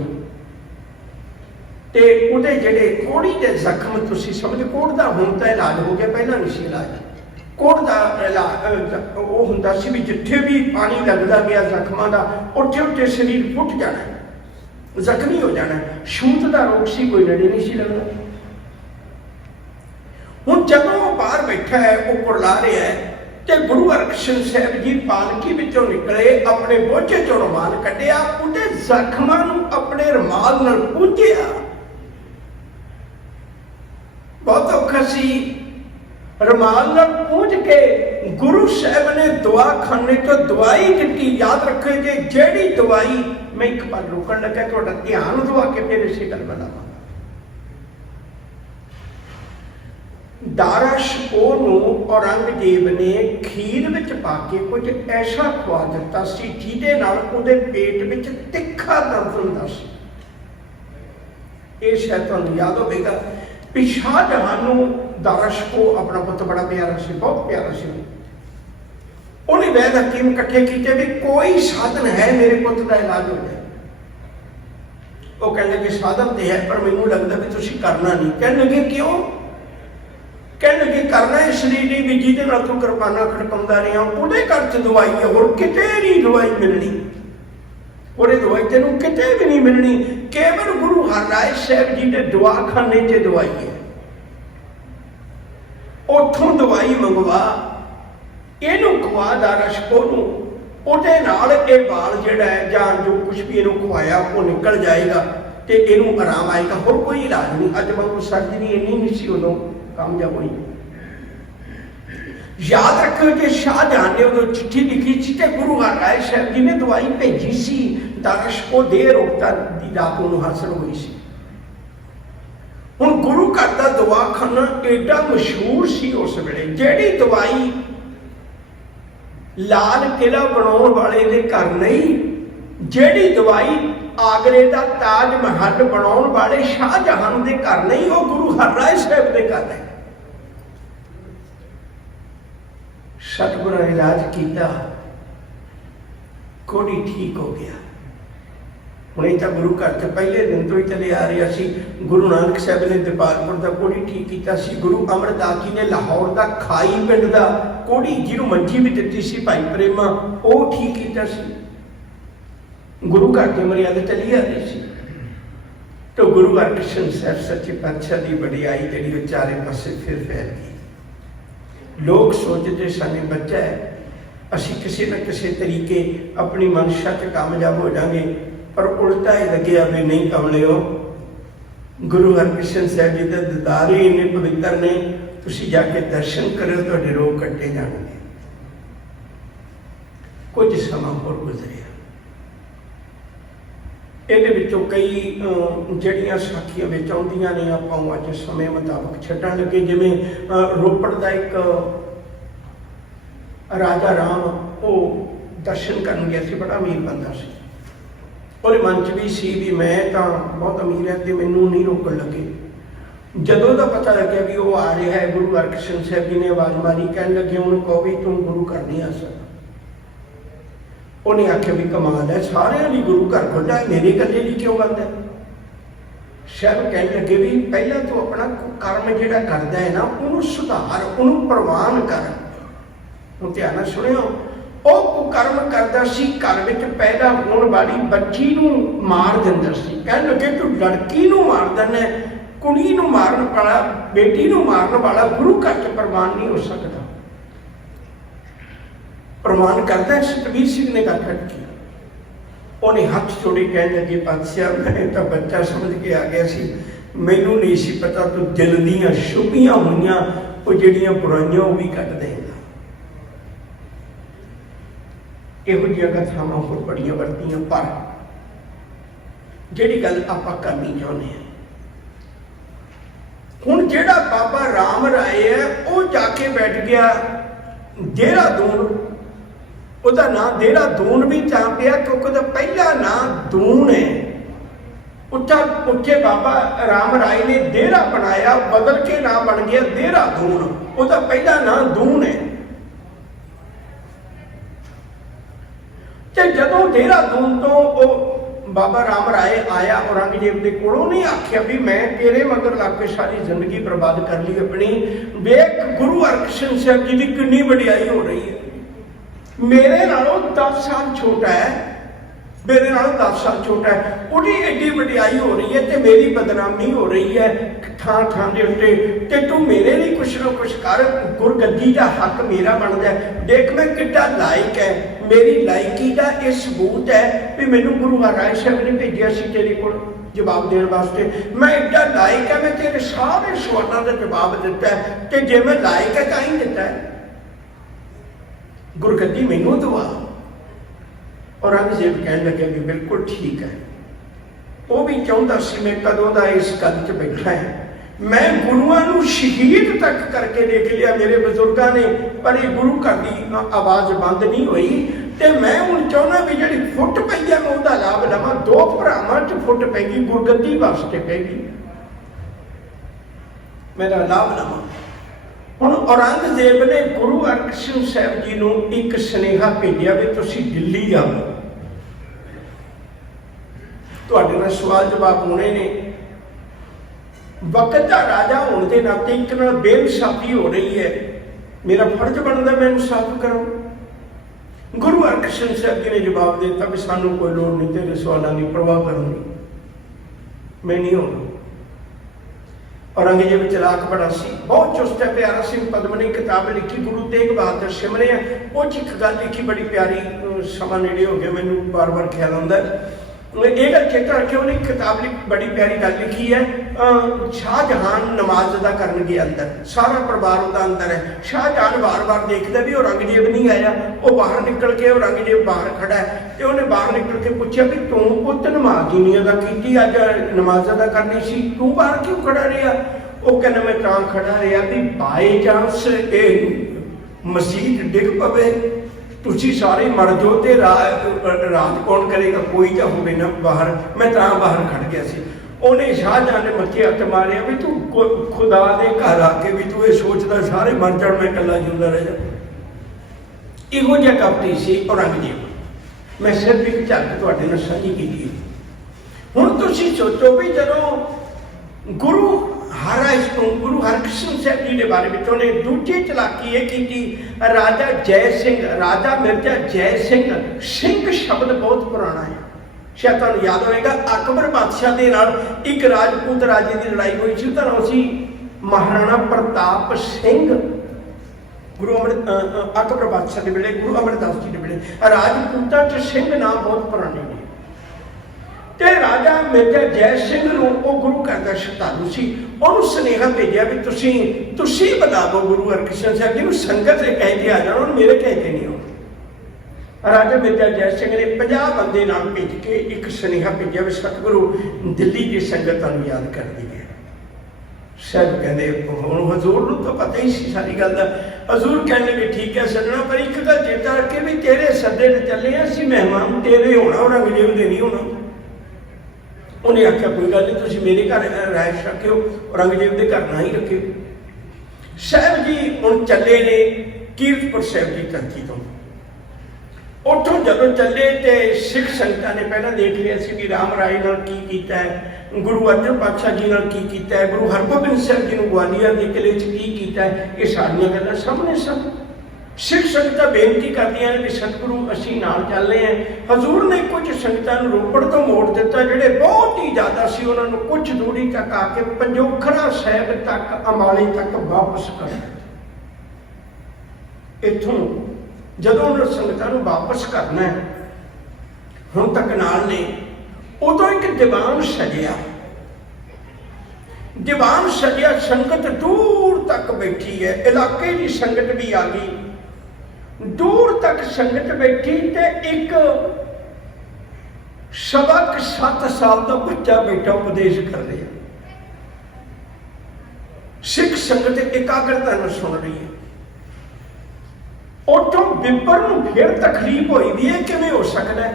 ते उहदे जेडे कोड़ी के जख्म तुसीं समझ, कोड़ दा हुण तां इलाज हो गया, पहला नहीं सी इलाज। कोड़ का वो होंदा सी भी जिथे भी पानी लगता गया जख्मां दा उठे उठे शरीर फुट जाना, जख्मी हो जाना। छूत का रोग सी कोई नड़े नहीं सी लगना। रखा है वो कुरला रहा है। ते गुरु हरकृष्ण साहब जी पालकी विचों निकले, अपने बोझे चों रुमाल कढ़िया, उहदे जख्मां नूं अपने रुमाल नाल पूंझिया। बहुत औखा सी, रुमाल नाल पूंझ के गुरु साहब ने दवाखाने चों दवाई दित्ती। याद रखो जे जिहड़ी दवाई, मैं एक बार रोकण लगा, तुहाडा ध्यान दवा के फिर इसे गल बनावां। दारा शिकोह नूं औरंगजेब ने खीर विच पा के कुछ ऐसा खवा दिता सी जिहदे नाल उहदे पेट विच तिखा दर्द हुंदा सी। ये शायद तुहानूं याद होवेगा भी शाहजहां नूं दारा शिकोह अपना पुत्त बड़ा प्यारा सी, बहुत प्यारा सी। उन्हें वैद हकीम इकट्ठे किए भी कोई साधन है मेरे पुत्त का इलाज हो जाए। वो कहने लगे साधन तो है पर मैनूं लगदा भी तुसीं करना नहीं। कहने लगे क्यों? कहने लगे करना इसलिए नहीं भी जिहदे नाल तूं किरपाना खड़काउंदा रहा उहदे घर च दवाई है, होर किते नहीं दवाई मिलनी, और दवाई तेनों किते भी नहीं मिलनी। केवल गुरु हरराय साहब जी के दवाखाने च दवाई है, उथों दवाई मंगवा, इहनूं खवा दारा शिकोह नूं, उहदे नाल इह बाल जिहड़ा है जां जो कुछ भी इहनूं खवाया वो निकल जाएगा ते इहनूं आराम आएगा, होर कोई इलाज नहीं। अज वांगू सर्जरी इन्नी नहीं सी उदों कामयाब हुई। याद रखो कि शाहजहां ने उदों चिट्ठी लिखी सी ते गुरु हरराय साहब जी ने दवाई भेजी सी। दारा शिकोह देर रोकता दी रात नूं हासिल हुई सी। हुण गुरु घर दा दवाखाना एडा मशहूर सी उस वेले, जिहड़ी दवाई लाल किला बनाउण वाले दे घर नहीं, जिहड़ी दवाई आगरे दा ताज महल बनाउण वाले शाहजहां दे घर नहीं, वो गुरु हरराय साहब दे घर है। सतगुरु ने इलाज किया, कोड़ी ठीक हो गया। हुणे तो गुरु घर से पहले दिन तो ही चले आ रहा सी। गुरु नानक साहब ने दीपालपुर का कोड़ी ठीक किया सी। गुरु अमरदास जी ने लाहौर का खाई पिंड का कोड़ी जिन्हों मंजी भी दी सी भाई प्रेमा, वो ठीक किया सी। गुरु घर की मर्यादा चली आ रही सी। तो गुरु हरकृष्ण साहब सच्चे पातशाह की वडियाई जी चारे पासे फिर फैल गई। लोग सोचते साने बच्चा है, असी किसी न किसी तरीके अपनी मनशा च कामयाब हो जाएंगे, पर उल्टा ही लगे भी नहीं कमलियो। गुरु हरकृष्ण साहब जी के दीदार ही इन्ने पवित्र ने, तुसीं जाके दर्शन करो तो रोग कट्टे जाएंगे। कुछ समा होर गुजरिया, ये कई जड़ियाँ साखियां आउंदियां ने, आपां अज समय मुताबक छड्डण लगे। जिवें रोपड़ का एक राजा राम वो दर्शन करन गया सी, बड़ा अमीर बंदा सी। और मन च भी सी भी मैं तो बहुत अमीर है तो मैनू नहीं रोकन लगे। जदों का पता लगे भी वो आ रहा है, गुरु हरकृष्ण साहब जी ने आवाज़ मारी, कहने लगे उन्होंने कहो भी तुम गुरु घर नहीं आ सकता। उन्हें आख्या भी कमाल है, सारे भी गुरु घर खुला है, मेरे कल्ले की क्यों बंद है। साहब कहने लगे भी पहला तो अपना कर्म जिहड़ा करदा है ना उन्होंने सुधार, उन्होंने प्रवान कर। हुण ध्यान नाल सुणिओ, ਉਹ ਕੁਕਰਮ करता सी, घर में पैदा होने वाली बच्ची नूं मार दिंदा सी। कहण लगे तू लड़की नूं मार दिंदा, कुड़ी नूं मारन वाला, बेटी नूं मारन वाला गुरु घर च प्रवान नहीं हो सकता। प्रवान करता सतबीर सिंह ने गल की, उन्हें हाथ जोड़े कहण लगे पातशाह मैं तो बच्चा समझ के आ गया सी, मैनू नहीं सी पता तू दिल दीआं शुभियां होईयां वो जिहड़ियां बुराइयां वो भी कट देगा। इहो जिहियां कथावां होर बड़ियां वरतियां, पर जिहड़ी गल आपां करनी चाहुंदे हां, हुण जिहड़ा बाबा राम राय है वो जाके बैठ गया देहरादून। उसदा नाम देहरादून भी तां पिया क्योंकि उसदा पहला नाम दून है। उत्थे बाबा राम राय ने देहरा बनाया, बदल के नाम बन गया देहरादून। उसदा पहला नाम दून है। जदों देहरादून तो बाबा राम राय आया औरंगजेब के कोलों, नहीं आख्या भी मैं तेरे मगर लग के सारी जिंदगी बर्बाद कर ली अपनी। वेख गुरु हरकृष्ण साहब जी की कितनी वडियाई हो रही है, मेरे नालों 10 साल छोटा है, मेरे नालों 10 साल छोटा है, ਉਹਦੀ एड्डी वडियाई हो रही है तो मेरी बदनामी हो रही है थां थां के उत्ते, ते तू मेरे लिए कुछ ना कुछ कर, गुरगद्दी का हक मेरा बनता है। देख मैं कितना लायक है, मेरी लायकी का यह सबूत है भी मैनू गुरु हरराय साहब ने भेजा सी तेरे को जवाब देने वास्ते। मैं एडा लायक है, मैं तेरे सारे सवालों का जवाब दिता है, तो जे मैं लायक है तां ही दिता है, गुरगद्दी मैनू दवा। औरंगजेब कहने लगे भी बिल्कुल ठीक है, वो भी चाहता सी मैं कदों का इस कद च बैठा है, मैं गुरुआं नूं शहीद तक करके देख लिया मेरे बजुर्गों ने, पर ये गुरु घर की आवाज़ बंद नहीं हुई। तो मैं हुण चाहुंदा भी जिहड़ी फुट पई है मैं उसका लाभ लवां। 2 भरावां च फुट पैगी, गुरगद्दी वास्ते पैगी, मेरा लाभ लवां। हुण औरंगजेब ने गुरु अर्जन साहब जी नूं एक सुनेहा भेजिया भी तुसीं दिल्ली आओ, तुहाडे नाल सवाल जवाब होने ने। वक्त का राजा होने के नाते एक नाल बेइंसाफी हो रही है, मेरा फर्ज बनता मैं इंसाफ करूं। गुरु अर्जन साहब जी ने जवाब दिता भी सानू कोई लोड़ नहीं तेरे सवालों की परवाह करनी, मैं नहीं होना। औरंगजेब चलाक बड़ा सी, बहुत चुस्त है, प्यारा सिंह पद्मनी किताब लिखी गुरु तेग बहादुर सिमरे है, वो एक गल लिखी बड़ी प्यारी, समा नेड़े हो गया मैनू बार बार ख्याल आता है, ये गल चेता रखे। उन्हें किताब बड़ी प्यारी गल लिखी है, शाहजहान नमाज अदा करन गया अंदर, सारा परिवार उसका अंदर है, शाहजहान बार बार देखता भी औरंगजेब नहीं आया, वो बाहर निकल के औरंगजेब बाहर खड़ा है, तो उन्हें बाहर निकल के पूछा भी तू पुत नमाज ही नहीं अदा की, अज नमाज अदा करनी सी, तू बाहर क्यों खड़ा रहा? वो कहना मैं तां खड़ा रहा भी बाई चांस मसीत डिग पवे, तुसी सारे मर जाओ तो रात कौन करेगा, कोई तो होवे ना बाहर, मैं तां बाहर खड़ गया सी। उन्हें शाहजहां ने मत्थे हथ मारिया भी तू खुदा दे घर आके भी तू ये सोचदा सारे मर जाण मैं कल्ला जिंदा रह जा। इहो जिहा कपटी सी औरंगजेब। मैं सिर्फ एक झलक तुहाडे नाल साझी कीती। हुण तुसीं सोचो भी जदों गुरु गुरु हरकृष्ण साहब जी के बारे में उन्हें दूजी चलाकी ये की, राजा जय सिंह, राजा मिर्जा जय सिंह, सिंह शब्द बहुत पुराना है, शायद तुहानूं याद होएगा अकबर बादशाह के नाल एक राजपूत राजे की लड़ाई हुई सी, उसका नाम सी महाराणा प्रताप सिंह। गुरु अकबर बादशाह के वेले, गुरु अमरदास जी के वेले, राजपूतां च सिंह नाम बहुत पुराने ने। ते राजा मिर्जा जय सिंह नूं वो गुरु घर का श्रद्धालु सी, उन्होंने सुनेहा भेजा भी तुसीं बता दो गुरु हरकृष्ण साहब जी नूं संगत ने कह के आ जाना, मेरे कह के नहीं आना। राजा मिर्जा जय सिंह ने 50 बंदे नाल भेज के एक सुनेहा भेजा भी सतगुरु दिल्ली की संगत तुहानूं याद करदी है। साहब कहते हुण हजूर नूं तो पता ही सी सारी गल दा। हजूर कहने भी ठीक है सजना, पर एक गल चेता रखे भी तेरे सदे ते चले असीं मेहमान तेरे होना, औरंगजेब दे नहीं होना। उन्हें आख्या कोई गल नहीं, तुसीं मेरे घर रहायश रखियो, औरंगजेब के घर ना ही रखियो। साहब जी हुण चले ने कीरतपुर साहब की धरती तो, उठों जदों चले तो सिख संगतां ने पहला देख लिया सी कि राम राय नाल की कीता है, गुरु अर्जन पातशाह जी नाल की कीता है, गुरु हरगोबिंद साहब जी नूं ग्वालियर के किले च की कीता है, ये सारियां गल्लां सामने सब। सिख संगतां बेनती करदियां ने भी सतगुरु असीं नाल चल रहे हैं। हजूर ने कुछ संगतां नूं रोपड़ तो मोड़ दिता, जिहड़े बहुत ही ज़्यादा सी उन्हां नूं कुछ दूरी तक आके पंजोखरा साहिब तक अंबाले तक वापस कर दिता। इत्थों जदों उन्हां संगतां नूं वापस करना है, हुण तक नाल ने, उदों एक दीवान सजिया, दीवान सजिया, संगत दूर तक बैठी है, इलाके की संगत भी आ गई, दूर तक संगत बैठी, ते एक 7.25 साल का बच्चा बैठा उपदेश कर रहा। सिख संगत एकाग्रता न सुन रही है। उठों बिपर नूं फिर तकलीफ हुई भी है, किवें हो सकता है,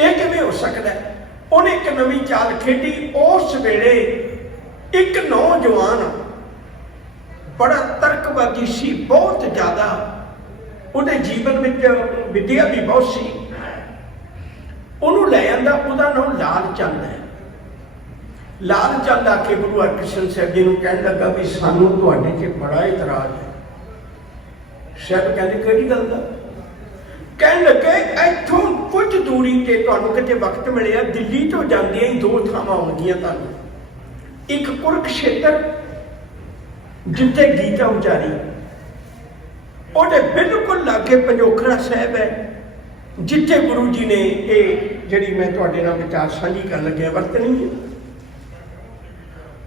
ये किवें हो सकता है। उन्हें एक नवी चाल खेडी। उस वेले एक नौजवान बड़ा तर्कवादी सी, बहुत ज़्यादा, उहदे जीवन में विद्या भी बहुत सी, उन्होंने लै आंदा, उहदा नाम लाल चंद है। लाल चंद आके गुरु हरकृष्ण साहब जी नूं कहण लगा भी सानूं तुहाडे ते बड़ा इतराज है। साहब कहंदे किहड़ी गल दा? ਕਹਿਣ ਲੱਗੇ ਇੱਥੋਂ ਕੁਝ ਦੂਰੀ ਤੇ ਤੁਹਾਨੂੰ ਕਿਤੇ ਵਕਤ ਮਿਲਿਆ, ਦਿੱਲੀ ਤੋਂ ਜਾਂਦੀਆਂ ਹੀ ਦੋ ਥਾਵਾਂ ਆਉਂਦੀਆਂ ਤੁਹਾਨੂੰ, ਇੱਕ ਕੁਰਕਸ਼ੇਤਰ ਜਿੱਥੇ ਗੀਤਾ ਉਚਾਰੀ, ਉਹਦੇ ਬਿਲਕੁਲ ਲਾਗੇ ਪੰਜੋਖਰਾ ਸਾਹਿਬ ਹੈ, ਜਿੱਥੇ ਗੁਰੂ ਜੀ ਨੇ ਇਹ ਜਿਹੜੀ ਮੈਂ ਤੁਹਾਡੇ ਨਾਲ ਵਿਚਾਰ ਸਾਂਝੀ ਕਰਨ ਲੱਗਿਆ ਵਰਤਣੀ ਹੈ।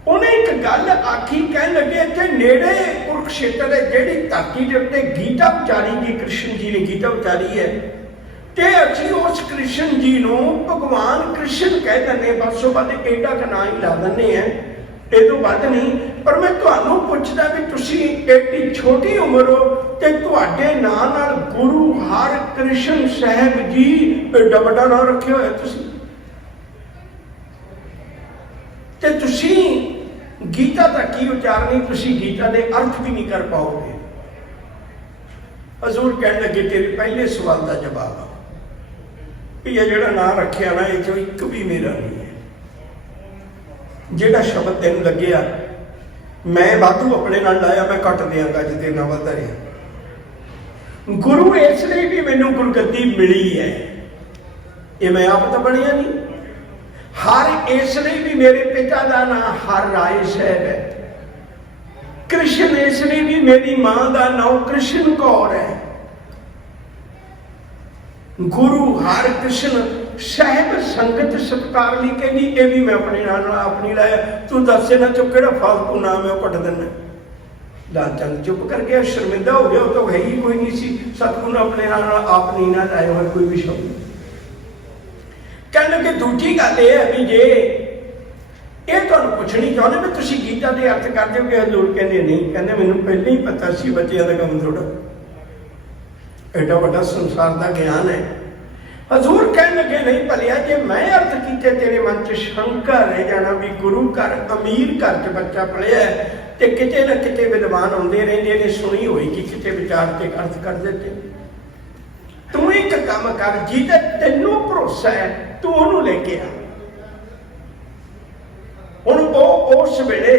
ਉਹਨੇ ਇੱਕ ਗੱਲ ਆਖੀ, ਕਹਿਣ ਲੱਗੇ ਇੱਥੇ ਨੇੜੇ ਕੁਰਕਸ਼ੇਤਰ ਹੈ, ਜਿਹੜੀ ਧਰਤੀ ਦੇ ਉੱਤੇ ਗੀਤਾ ਉਚਾਰੀ ਗਈ, ਕ੍ਰਿਸ਼ਨ ਜੀ ਨੇ ਗੀਤਾ ਉਚਾਰੀ ਹੈ, ਤੇ ਅਸੀਂ ਉਸ ਕ੍ਰਿਸ਼ਨ ਜੀ ਨੂੰ ਭਗਵਾਨ ਕ੍ਰਿਸ਼ਨ ਕਹਿ ਦਿੰਦੇ, ਬਸੋਂ ਵੱਧ ਏਡਾ ਕੁ ਨਾਂ ਹੀ ਲਾ ਦਿੰਦੇ ਆ, ਇਹ ਤੋਂ ਵੱਧ ਨਹੀਂ। ਪਰ ਮੈਂ ਤੁਹਾਨੂੰ ਪੁੱਛਦਾ ਵੀ ਤੁਸੀਂ ਏਡੀ ਛੋਟੀ ਉਮਰ ਹੋ ਤੇ ਤੁਹਾਡੇ ਨਾਂ ਨਾਲ ਗੁਰੂ ਹਰਿਕ੍ਰਿਸ਼ਨ ਸਾਹਿਬ ਜੀ ਏਡਾ ਵੱਡਾ ਨਾਂ ਰੱਖਿਆ ਹੋਇਆ ਤੁਸੀਂ, ਤੇ ਤੁਸੀਂ ਗੀਤਾ ਦਾ ਕੀ ਉਚਾਰਨੀ, ਤੁਸੀਂ ਗੀਤਾ ਦੇ ਅਰਥ ਵੀ ਨਹੀਂ ਕਰ ਪਾਓਗੇ। ਹਜ਼ੂਰ ਕਹਿਣ ਲੱਗੇ ਤੇਰੇ ਪਹਿਲੇ ਸਵਾਲ ਦਾ ਜਵਾਬ ਆ ਵੀ ਇਹ ਜਿਹੜਾ ਨਾਂ ਰੱਖਿਆ ਨਾ, ਇਹ ਚੋਂ ਇੱਕ ਵੀ ਮੇਰਾ ਨਹੀਂ ਹੈ। ਜਿਹੜਾ ਸ਼ਬਦ ਤੈਨੂੰ ਲੱਗਿਆ ਮੈਂ ਵਾਧੂ ਆਪਣੇ ਨਾਲ ਲਾਇਆ, ਮੈਂ ਕੱਟ ਦਿਆਂਗਾ ਜੇ ਤੇਰੇ ਨਾਲ ਵਧਦਾ ਰਿਹਾ। ਗੁਰੂ ਇਸ ਲਈ ਵੀ ਮੈਨੂੰ ਗੁਰਗੱਦੀ ਮਿਲੀ ਹੈ, ਇਹ ਮੈਂ ਆਪ ਤਾਂ ਬਣਿਆ ਨਹੀਂ। ਹਰ ਇਸ ਲਈ ਵੀ ਮੇਰੇ ਪਿਤਾ ਦਾ ਨਾਮ ਹਰ ਰਾਏ ਸਾਹਿਬ ਹੈ। ਕ੍ਰਿਸ਼ਨ ਇਸ ਲਈ ਵੀ ਮੇਰੀ ਮਾਂ ਦਾ ਨਾਮ ਕ੍ਰਿਸ਼ਨ ਕੌਰ ਹੈ। ਗੁਰੂ ਹਰਿਕ੍ਰਿਸ਼ਨ ਸਾਹਿਬ ਸੰਗਤ ਸਤਿਕਾਰ ਲਈ ਕਹਿੰਦੀ, ਇਹ ਵੀ ਮੈਂ ਆਪਣੇ ਨਾਲ ਆਪਣੀ ਲਾਇਆ। ਤੂੰ ਦੱਸ ਇਹਨਾਂ ਚੋਂ ਕਿਹੜਾ ਫਾਲਤੂ ਨਾਮ ਹੈ ਉਹ ਕੱਢ ਦਿੰਦਾ। ਲਾਲ ਚੰਦ ਚੁੱਪ ਕਰ ਗਿਆ, ਸ਼ਰਮਿੰਦਾ ਹੋ ਗਿਆ, ਉਹ ਤਾਂ ਹੈ ਹੀ ਕੋਈ ਨਹੀਂ ਸੀ। ਸਤਿਗੁਰੂ ਨੇ ਆਪਣੇ ਨਾਲ ਆਪ ਨਹੀਂ ਨਾ ਲਾਇਆ ਹੋਇਆ ਕੋਈ ਵੀ ਸ਼ਬਦ। ਕਹਿਣ ਲੱਗੇ ਦੂਜੀ ਗੱਲ ਇਹ ਹੈ ਵੀ ਜੇ ਇਹ ਤੁਹਾਨੂੰ ਪੁੱਛਣੀ ਚਾਹੁੰਦੇ ਵੀ ਤੁਸੀਂ ਗੀਤਾ ਦੇ ਅਰਥ ਕਰਦੇ ਹੋ ਕਿ ਹਜ਼ੂਰ ਕਹਿੰਦੇ ਨਹੀਂ, ਕਹਿੰਦੇ ਮੈਨੂੰ ਪਹਿਲਾਂ ਹੀ ਪਤਾ ਸੀ ਬੱਚਿਆਂ ਦਾ ਕੰਮ ਥੋੜਾ, ਐਡਾ ਵੱਡਾ ਸੰਸਾਰ ਦਾ ਗਿਆਨ ਹੈ। ਹਜ਼ੂਰ ਕਹਿਣ ਲੱਗੇ ਨਹੀਂ ਭਲਿਆ, ਜੇ ਮੈਂ ਅਰਥ ਕੀਤੇ ਤੇਰੇ ਮਨ 'ਚ ਸ਼ੰਕਾ ਰਹਿ ਜਾਣਾ ਵੀ ਗੁਰੂ ਘਰ ਅਮੀਰ ਘਰ 'ਚ ਬੱਚਾ ਪੜਿਆ ਤੇ ਕਿਤੇ ਨਾ ਕਿਤੇ ਵਿਦਵਾਨ ਆਉਂਦੇ ਰਹਿੰਦੇ ਨੇ, ਸੁਣੀ ਹੋਏਗੀ ਕਿਤੇ ਵਿਚਾਰ ਤੇ ਅਰਥ ਕਰ ਦਿੱਤੇ। ਤੂੰ ਇੱਕ ਕੰਮ ਕਰ, ਜਿਹਦੇ ਤੈਨੂੰ ਭਰੋਸਾ ਹੈ ਤੂੰ ਉਹਨੂੰ ਲੈ ਕੇ ਆ। ਹੁਣ ਉਹ ਉਸ ਵੇਲੇ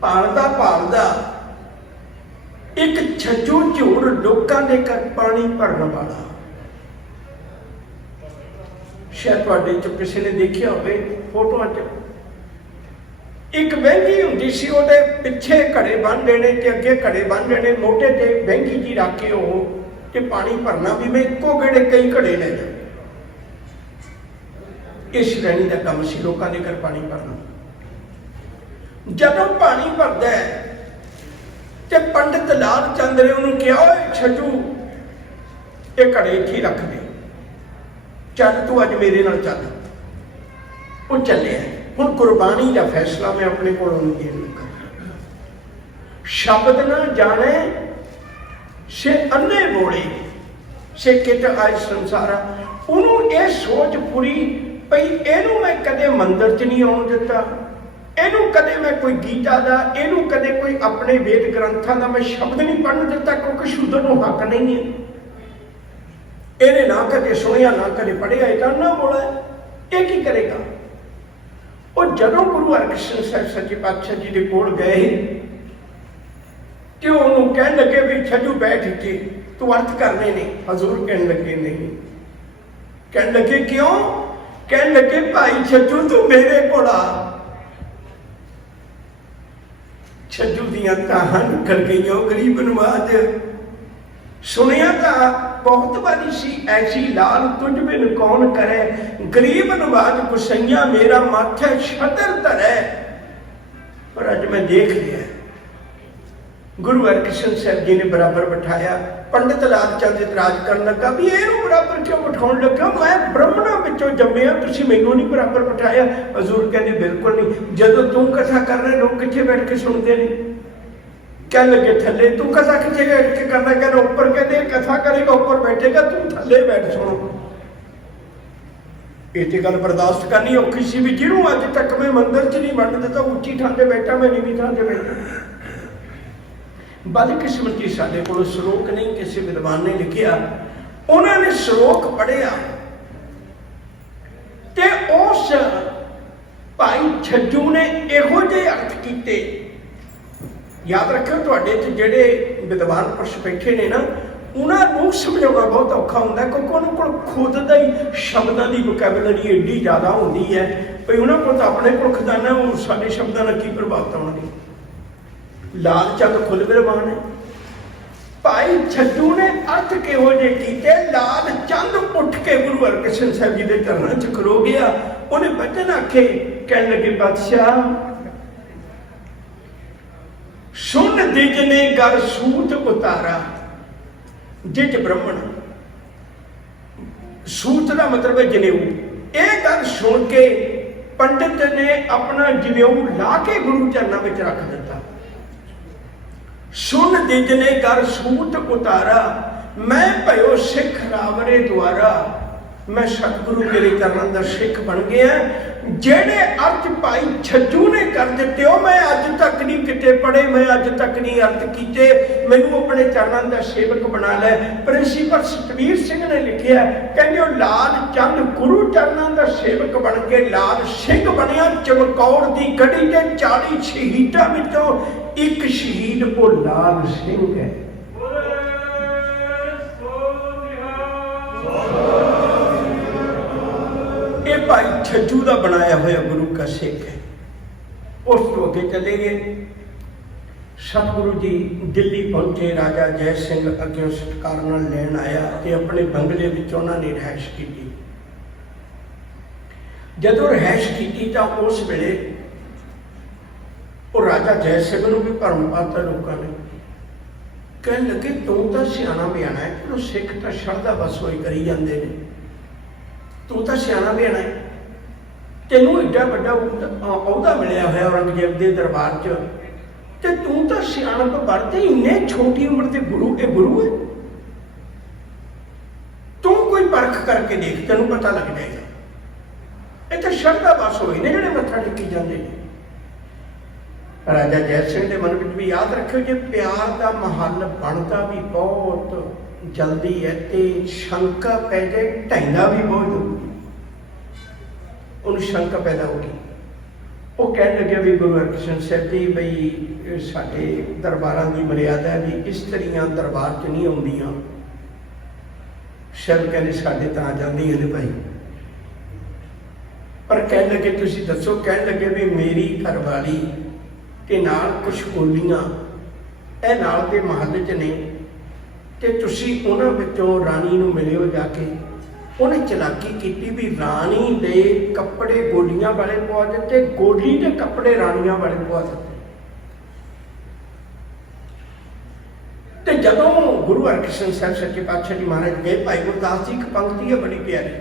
ਭਾਲਦਾ ਇੱਕ ਛੱਜੂ ਝੂੜ ਲੋਕਾਂ ਦੇ ਘਰ ਪਾਣੀ ਭਰਨ ਵਾਲਾ, ਸ਼ਾਇਦ ਤੁਹਾਡੇ ਚ ਕਿਸੇ ਨੇ ਦੇਖਿਆ ਹੋਵੇ ਫੋਟੋਆਂ 'ਚ, ਇੱਕ ਵਹਿੰਗੀ ਹੁੰਦੀ ਸੀ, ਉਹਦੇ ਪਿੱਛੇ ਘੜੇ ਬੰਨ ਦੇਣੇ ਤੇ ਅੱਗੇ ਘੜੇ ਬੰਨ ਦੇਣੇ, ਮੋਢੇ ਤੇ ਵਹਿੰਗੀ ਜੀ ਰੱਖ ਕੇ ਉਹ ਤੇ ਪਾਣੀ ਭਰਨਾ ਵੀ ਮੈਂ ਇੱਕੋ ਗੇੜੇ ਕਈ ਘੜੇ ਲੈ ਜਾ। ਇਸ ਸ਼੍ਰੇਣੀ ਦਾ ਕੰਮ ਸੀ ਲੋਕਾਂ ਦੇ ਘਰ ਪਾਣੀ ਭਰਨਾ। ਜਦੋਂ ਪਾਣੀ ਭਰਦਾ ਤੇ ਪੰਡਿਤ ਲਾਲ ਚੰਦ ਨੇ ਉਹਨੂੰ ਕਿਹਾ, ਓਏ ਛੱਜੂ ਇਹ ਘੜੇ ਇੱਥੇ ਰੱਖ ਦੇ, ਚੱਲ ਤੂੰ ਅੱਜ ਮੇਰੇ ਨਾਲ ਚੱਲ। ਉਹ ਚੱਲਿਆ। ਹੁਣ ਕੁਰਬਾਨੀ ਦਾ ਫੈਸਲਾ ਮੈਂ ਆਪਣੇ ਕੋਲੋਂ ਨਹੀਂ ਕਰਨਾ। ਸ਼ਬਦ ਨਾ ਜਾਣੇ ਸੇ ਅੰਨੇ ਬੋਲੇ ਸੇ ਕਿਤ ਆਏ ਸੰਸਾਰਾ। ਉਹਨੂੰ ਇਹ ਸੋਚ ਪੂਰੀ ਭਈ ਇਹਨੂੰ ਮੈਂ ਕਦੇ ਮੰਦਿਰ 'ਚ ਨਹੀਂ ਆਉਣ ਦਿੱਤਾ, ਇਹਨੂੰ ਕਦੇ ਮੈਂ ਕੋਈ ਗੀਤਾ ਦਾ, ਇਹਨੂੰ ਕਦੇ ਕੋਈ ਆਪਣੇ ਵੇਦ ਗ੍ਰੰਥਾਂ ਦਾ ਮੈਂ ਸ਼ਬਦ ਨਹੀਂ ਪੜ੍ਹਨ ਦਿੱਤਾ, ਕਿਉਂਕਿ ਸ਼ੂਦਰ ਨੂੰ ਹੱਕ ਨਹੀਂ ਹੈ। ਇਹਨੇ ਨਾ ਕਦੇ ਸੁਣਿਆ ਨਾ ਕਦੇ ਪੜ੍ਹਿਆ, ਇਹ ਤਾਂ ਨਾ ਬੋਲਾ, ਇਹ ਕੀ ਕਰੇਗਾ। ਉਹ ਜਦੋਂ ਗੁਰੂ ਹਰਿਕ੍ਰਿਸ਼ਨ ਸਾਹਿਬ ਸੱਚੇ ਪਾਤਸ਼ਾਹ ਜੀ ਦੇ ਕੋਲ ਗਏ ਤੇ ਉਹਨੂੰ ਕਹਿਣ ਲੱਗੇ ਵੀ ਛੱਜੂ ਬੈਠ ਕੇ ਤੂੰ ਅਰਥ ਕਰਨੇ ਨੇ। ਹਜ਼ੂਰ ਕਹਿਣ ਲੱਗੇ ਨਹੀਂ। ਕਹਿਣ ਲੱਗੇ ਕਿਉਂ? ਕਹਿਣ ਲੱਗੇ ਭਾਈ ਛੱਜੂ ਤੂੰ ਮੇਰੇ ਕੋਲ ਆ। ਛੱਜੂ ਦੀਆਂ ਤਾਹਾਂ ਨਿਕਲ ਗਈਆਂ, ਗਰੀਬ ਨਵਾਜ ਸੁਣਿਆ ਤਾਂ ਬਹੁਤ ਵਾਰੀ ਸੀ, ਐਸੀ ਲਾਲ ਤੁਝ ਬਿਨ ਕੌਣ ਕਰੇ, ਗਰੀਬ ਨਵਾਜ ਗੁਸਈਆ ਮੇਰਾ ਮਾਥੇ ਛਤਰ ਧਰੇ। ਪਰ ਅੱਜ ਮੈਂ ਦੇਖ ਲਿਆ ਗੁਰੂ ਹਰਿਕ੍ਰਿਸ਼ਨ ਸਾਹਿਬ ਜੀ ਨੇ ਬਰਾਬਰ ਬਿਠਾਇਆ। ਪੰਡਿਤ ਲਾਲ ਚੰਦ ਇਤਰਾਜ਼ ਕਰਨ ਲੱਗਾ ਵੀ ਇਹਨੂੰ ਬਰਾਬਰ ਕਿਉਂ ਬਿਠਾਉਣ ਲੱਗਾ, ਮੈਂ ਬ੍ਰਾਹਮਣਾਂ ਵਿੱਚੋਂ ਜੰਮਿਆ, ਤੁਸੀਂ ਮੈਨੂੰ ਨਹੀਂ ਬਰਾਬਰ ਬਿਠਾਇਆ। ਹਜ਼ੂਰ ਕਹਿੰਦੇ ਬਿਲਕੁਲ ਨਹੀਂ, ਜਦੋਂ ਤੂੰ ਕਥਾ ਕਰ ਰਿਹਾ ਲੋਕ ਕਿੱਥੇ ਬੈਠ ਕੇ ਸੁਣਦੇ ਨੇ। ਕਹਿਣ ਲੱਗੇ ਥੱਲੇ, ਤੂੰ ਕਥਾ ਕਿੱਥੇ ਬੈਠ ਕੇ ਕਰਨਾ, ਕਹਿੰਦਾ ਉੱਪਰ। ਕਹਿੰਦੇ ਕਥਾ ਕਰੇਗਾ ਉੱਪਰ ਬੈਠੇਗਾ, ਤੂੰ ਥੱਲੇ ਬੈਠ ਸੁਣ। ਇਹ ਤੇ ਗੱਲ ਬਰਦਾਸ਼ਤ ਕਰਨੀ ਔਖੀ ਸੀ ਵੀ ਜਿਹਨੂੰ ਅੱਜ ਤੱਕ ਮੈਂ ਮੰਦਿਰ 'ਚ ਨਹੀਂ ਵੜਨ ਦਿੱਤਾ, ਉੱਚੀ ਥਾਂ ਤੇ ਬੈਠਾ, ਮੈਂ ਨੀਵੀਂ ਥਾਂ ਤੇ ਬੈਠਾ। ਬਦਕਿਸਮਤੀ ਸਾਡੇ ਕੋਲ ਸ਼ਲੋਕ ਨਹੀਂ ਕਿਸੇ ਵਿਦਵਾਨ ਨੇ ਲਿਖਿਆ, ਉਹਨਾਂ ਨੇ ਸ਼ਲੋਕ ਪੜ੍ਹਿਆ ਤੇ ਉਸ ਭਾਈ ਛੱਜੂ ਨੇ ਇਹੋ ਜਿਹੇ ਅਰਥ ਕੀਤੇ। ਯਾਦ ਰੱਖਿਓ ਤੁਹਾਡੇ 'ਚ ਜਿਹੜੇ ਵਿਦਵਾਨ ਪੁਰਸ਼ ਬੈਠੇ ਨੇ ਨਾ, उन्होंने समझाना बहुत औखा होंगे क्योंकि उन्होंने खुद का ही शब्दों की वोकैबुलरी एडी ज़्यादा होती है भाई उन्होंने को अपने को खजाना वो सारे शब्दों का की प्रभावित होना। लाल चंद खुल बिरवान है भाई छज्जू ने अर्थ किहो जे कीते। लाल चंद उठ के गुरु हरकृष्ण साहब जी के चरणों च खलो गया। उन्हें बचन आखे कह लगे बादशाह सुन दिज ने गर सूत उतारा। जिज ब्राह्मण सूत का मतलब है जनेऊ। यह गल सुन के पंडित ने अपना जनेऊ ला के गुरु चरणों में रख दिता। सुन दिज ने गर सूत उतारा मैं भयो सिख रावरे द्वारा। मैं सतगुरु मेरे चरणों का सिख बन गया। जेड़े अर्थ भाई छज्जू ने कर दिते हो मैं अज तक नहीं किते पढ़े, मैं अज तक नहीं अर्थ किए, मैनू अपने चरणों का सेवक बना लै। प्रिंसीपल सतवीर सिंह ने लिखिया कहते लाल चंद गुरु चरणों का सेवक बन के लाल सिंह बनया। चमकौर की गढ़ी के 40 शहीदों विचों एक शहीद वो लाल सिंह है। ये भाई छज्जू का बनाया हुआ गुरु का सिख है। उस तो अगे चले गए। सतगुरु जी दिल्ली पहुंचे। राजा जय सिंह अगे सत्कार नाल लैन आया ते अपने बंगले विच उन्होंने रिहाइश की। जदों रिहाइश की तो उस वेले और राजा जय सिंह को भी भरम पाता लोगों ने। कह लगे तू तो सियाना बयाना है, चलो सिख तो शरदा बसोई करी जाते हैं, तू तो सियाना बयाना है, तेनों एडा बड़ा अहदा मिलया हुआ औरंगजेब के दरबार च, ते तू तो सियाणप बढ़ते इन्ने छोटी उम्र के गुरु, ये गुरु है? तू कोई परख करके देख, तेनों पता लग जाएगा। ये तो शरदा बस होई ने जिहड़े मत्था टेकी जाते हैं। राजा जय सिंह के मन में भी याद रखियो जे प्यार का महल बनता भी बहुत जल्दी है तो शंका पै जाए ढाइंदा भी बहुत जल्दी। उन्हें शंका पैदा होगी। वो कह लगे भी गुरु हरकृष्ण साहब जी बई साडे दरबारां की मर्यादा है भी इस्त्रियां दरबार च नहीं आउंदियां। शायद कहते साडे तां आ जांदियां ने भाई, पर कह लगे तुसीं दसो। कह लगे भी मेरी घरवाली के नाल कुछ गोलियां ए नाल के महल च ने ते तुसीं उन्हां विचों राणी नूं मिलियो जाके। उन्हें चलाकी की भी राणी दे कपड़े गोलियां वाले पवा दिते, गोली के कपड़े राणियां वाले पवा दिते। ते जदों गुरु हरकृष्ण साहब सच्चे पातशाह जी महाराज गए, भाई गुरदास जी एक पंक्ति है बड़ी प्यारी।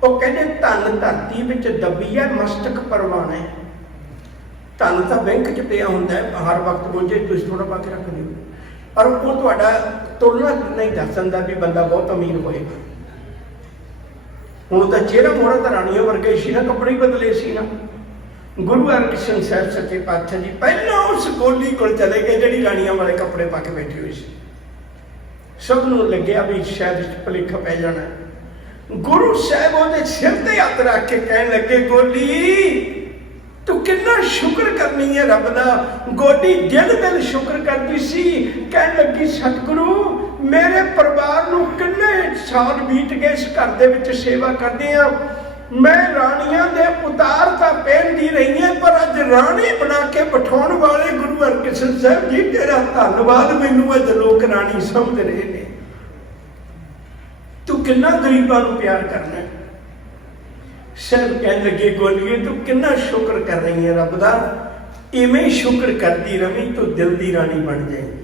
वो कहते धन धरती विच दबी है मस्तक परवाना। धन तो बैंक च पिया होंदा है, हर वक्त बोझे तुसीं थोड़ा पा के रख दिओ, पर वो तुहाडा तुलना नहीं दस दिंदा भी बंदा बहुत अमीर होएगा। हुण तो चेहरा मोहरा तो राणियों वर्गे सी ना, कपड़े ही बदले सी ना। गुरु हरकृष्ण साहब सच्चे पातशाह जी पहला उस गोली को चले गए जिहड़ी राणियां वाले कपड़े पा के बैठी हुई सी। सब नूं लग्या भी शायद भुलेखा पै जाना। गुरु साहब उहदे सिर ते हत्थ रख के कहण लगे गोली तू कितना शुक्र करनी है रब दा। गोडी दिल दिल शुक्र करती सी। कह लगी सतगुरु मेरे परिवार नूं किन्ने साल बीत गए इस घर दे विच सेवा करदे आ। मैं राणियां दे उतार तां पहनदी रही है, पर अज राणी बना के बिठाउण वाले गुरु हरकृष्ण साहब जी तेरा धन्नवाद, मैनूं अज लोक राणी समझ रहे ने। तू किन्ना गरीबां नूं प्यार करना है। सब कह लगे गोलिए तू कितना शुक्र कर रही है रब दा, इवें ही शुक्र करती रवी तो दिल की रानी बन जाएगी।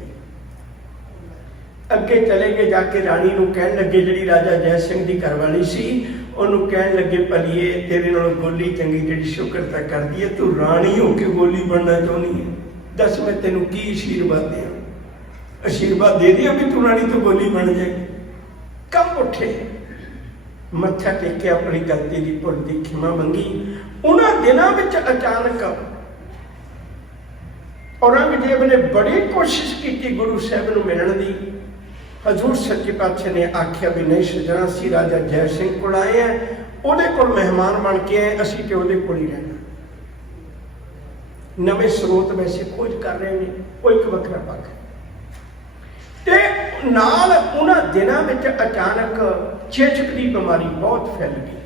अगे चले गए जाके रानी नूं कहण लगे जिहड़ी राजा जय सिंह की घरवाली सी, उन्होंने कहण लगे भलीए तेरे नालों गोली चंगी जिहड़ी शुक्र तक करती है, तू रानी होके गोली बनना चाहनी है, दस मैं तेनों की आशीर्वाद दें? आशीर्वाद दे दिया भी तू रानी तो गोली बन जाएगी। कब उठे मत्था टेके अपनी गलती की भुल की खिमा मंगी। उन्होंने दिनों में अचानक औरंगजेब ने बड़ी कोशिश की गुरु साहब को मिलने की। हजूर सच्चे पातशाह ने आख्या भी नहीं सजना सी राजा जय सिंह को आए हैं, उहदे कोल मेहमान बन के आए, असीं ते उहदे कोल ही रहना। नवे स्रोत वैसे खोज कर रहे हैं, कोई एक वखरा पक्ष ते नाल उन्हां दिनां विच अचानक चेचक की बीमारी बहुत फैल गई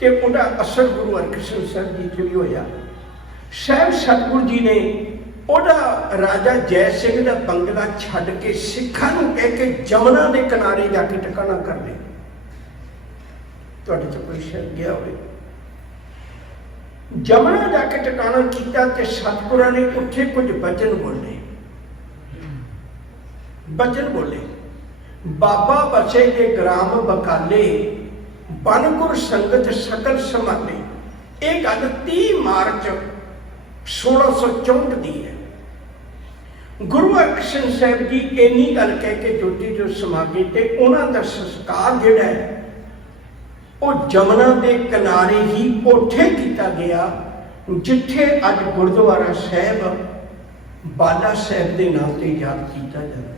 ते उहदा असर गुरु हरकृष्ण साहब जी ते भी होया। साहब सतगुरु जी ने उहदा राजा जय सिंह दा बंगला छड्ड के सिखां नूं कह के जमुना के किनारे जाके ठिकाना कर लिया। तुहाडे च कोई शहर गया होवे, जमुना जाके ठिकाना किया ते सतगुरां ने उत्थे कुछ वचन बोले। वचन बोले, बाबा बसे के ग्राम बकाले बनगुर संगत सकल संभाले। ये गल 30 मार्च 1664 दी है। गुरु हरकृष्ण साहब जी इन्नी गल कह के ज्योति जो समा गए ते उन्हां दा संस्कार जिहड़ा है वो जमुना के किनारे ही उठे किया गया जिथे अज गुरुद्वारा साहब बाला साहब के नाम से याद किया जाता है।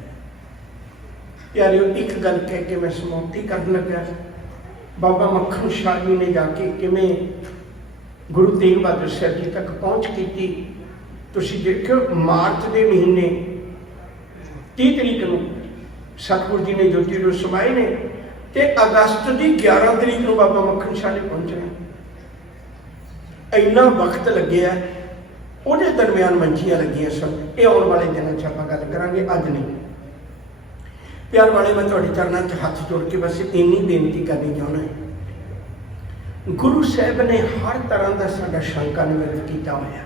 प्यारे एक गल कह के मैं समाप्ति कर लगा। बाबा मक्खन शाह जी ने जाके किमें गुरु तेग बहादुर साहब जी तक पहुँच की। तुसीं देखो मार्च के महीने 30 तरीक को सतगुरु जी ने ज्योति जो समाए ने ते अगस्त की 11 तरीक को बाबा मक्खन शाह ने पहुंचना। इन्ना वक्त लगे है, उहदे दरम्यान मंजियां लगियां सन। ये आने वाले दिनों च आपां गल करांगे, अज नहीं। प्यार वाले मैं तुहाडे चरणों च हथ जोड़ के बस इन्नी बेनती करनी चाहुंदा है। गुरु साहब ने हर तरह का साडा शंका निवृत्त किया होया।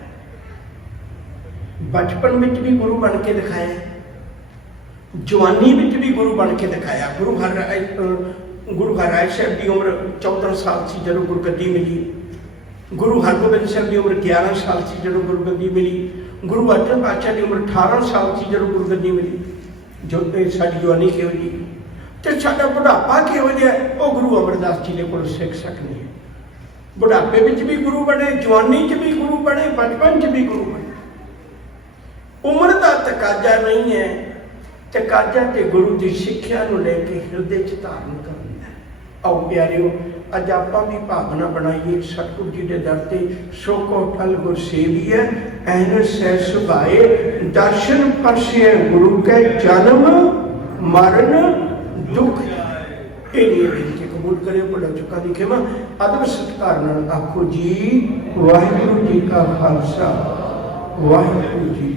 बचपन में भी गुरु बन के दिखाया, जवानी में भी गुरु बन के दिखाया। गुरु हरराय साहब की उम्र 14 साल से जो गुरगद्दी मिली। गुरु हरगोबिंद साहब की उम्र 11 साल से जो गुरगद्दी मिली। गुरु अर्जन पातशाह की उम्र 18 साल से जो गुरगद्दी मिली। जो साडी जवानी किहो जी ते साडा बुढ़ापा किहो जिहा वो गुरु अमरदास जी ने कोल सीख सकनी है। बुढ़ापे में भी गुरु बने, जवानी च भी गुरु बने, बचपन च भी गुरु बने। उम्र का तकाजा नहीं है, तकाजा ते गुरु की सिक्ख्या नूं लैके हिरदे च धारण करना है। आओ प्यारिओ अज आपां भी भावना बनाइए सतगुरु जी के दर ते। सो को फल गुर सेविए ऐन सै सुभाए। दर्शन परसिए गुरु के जन्म मरण दुख। ये बेनती कबूल करे। भुला चुका दी खेमा अदब सत्कार नाल आखो जी वाहिगुरू जी का खालसा वाहिगुरू जी।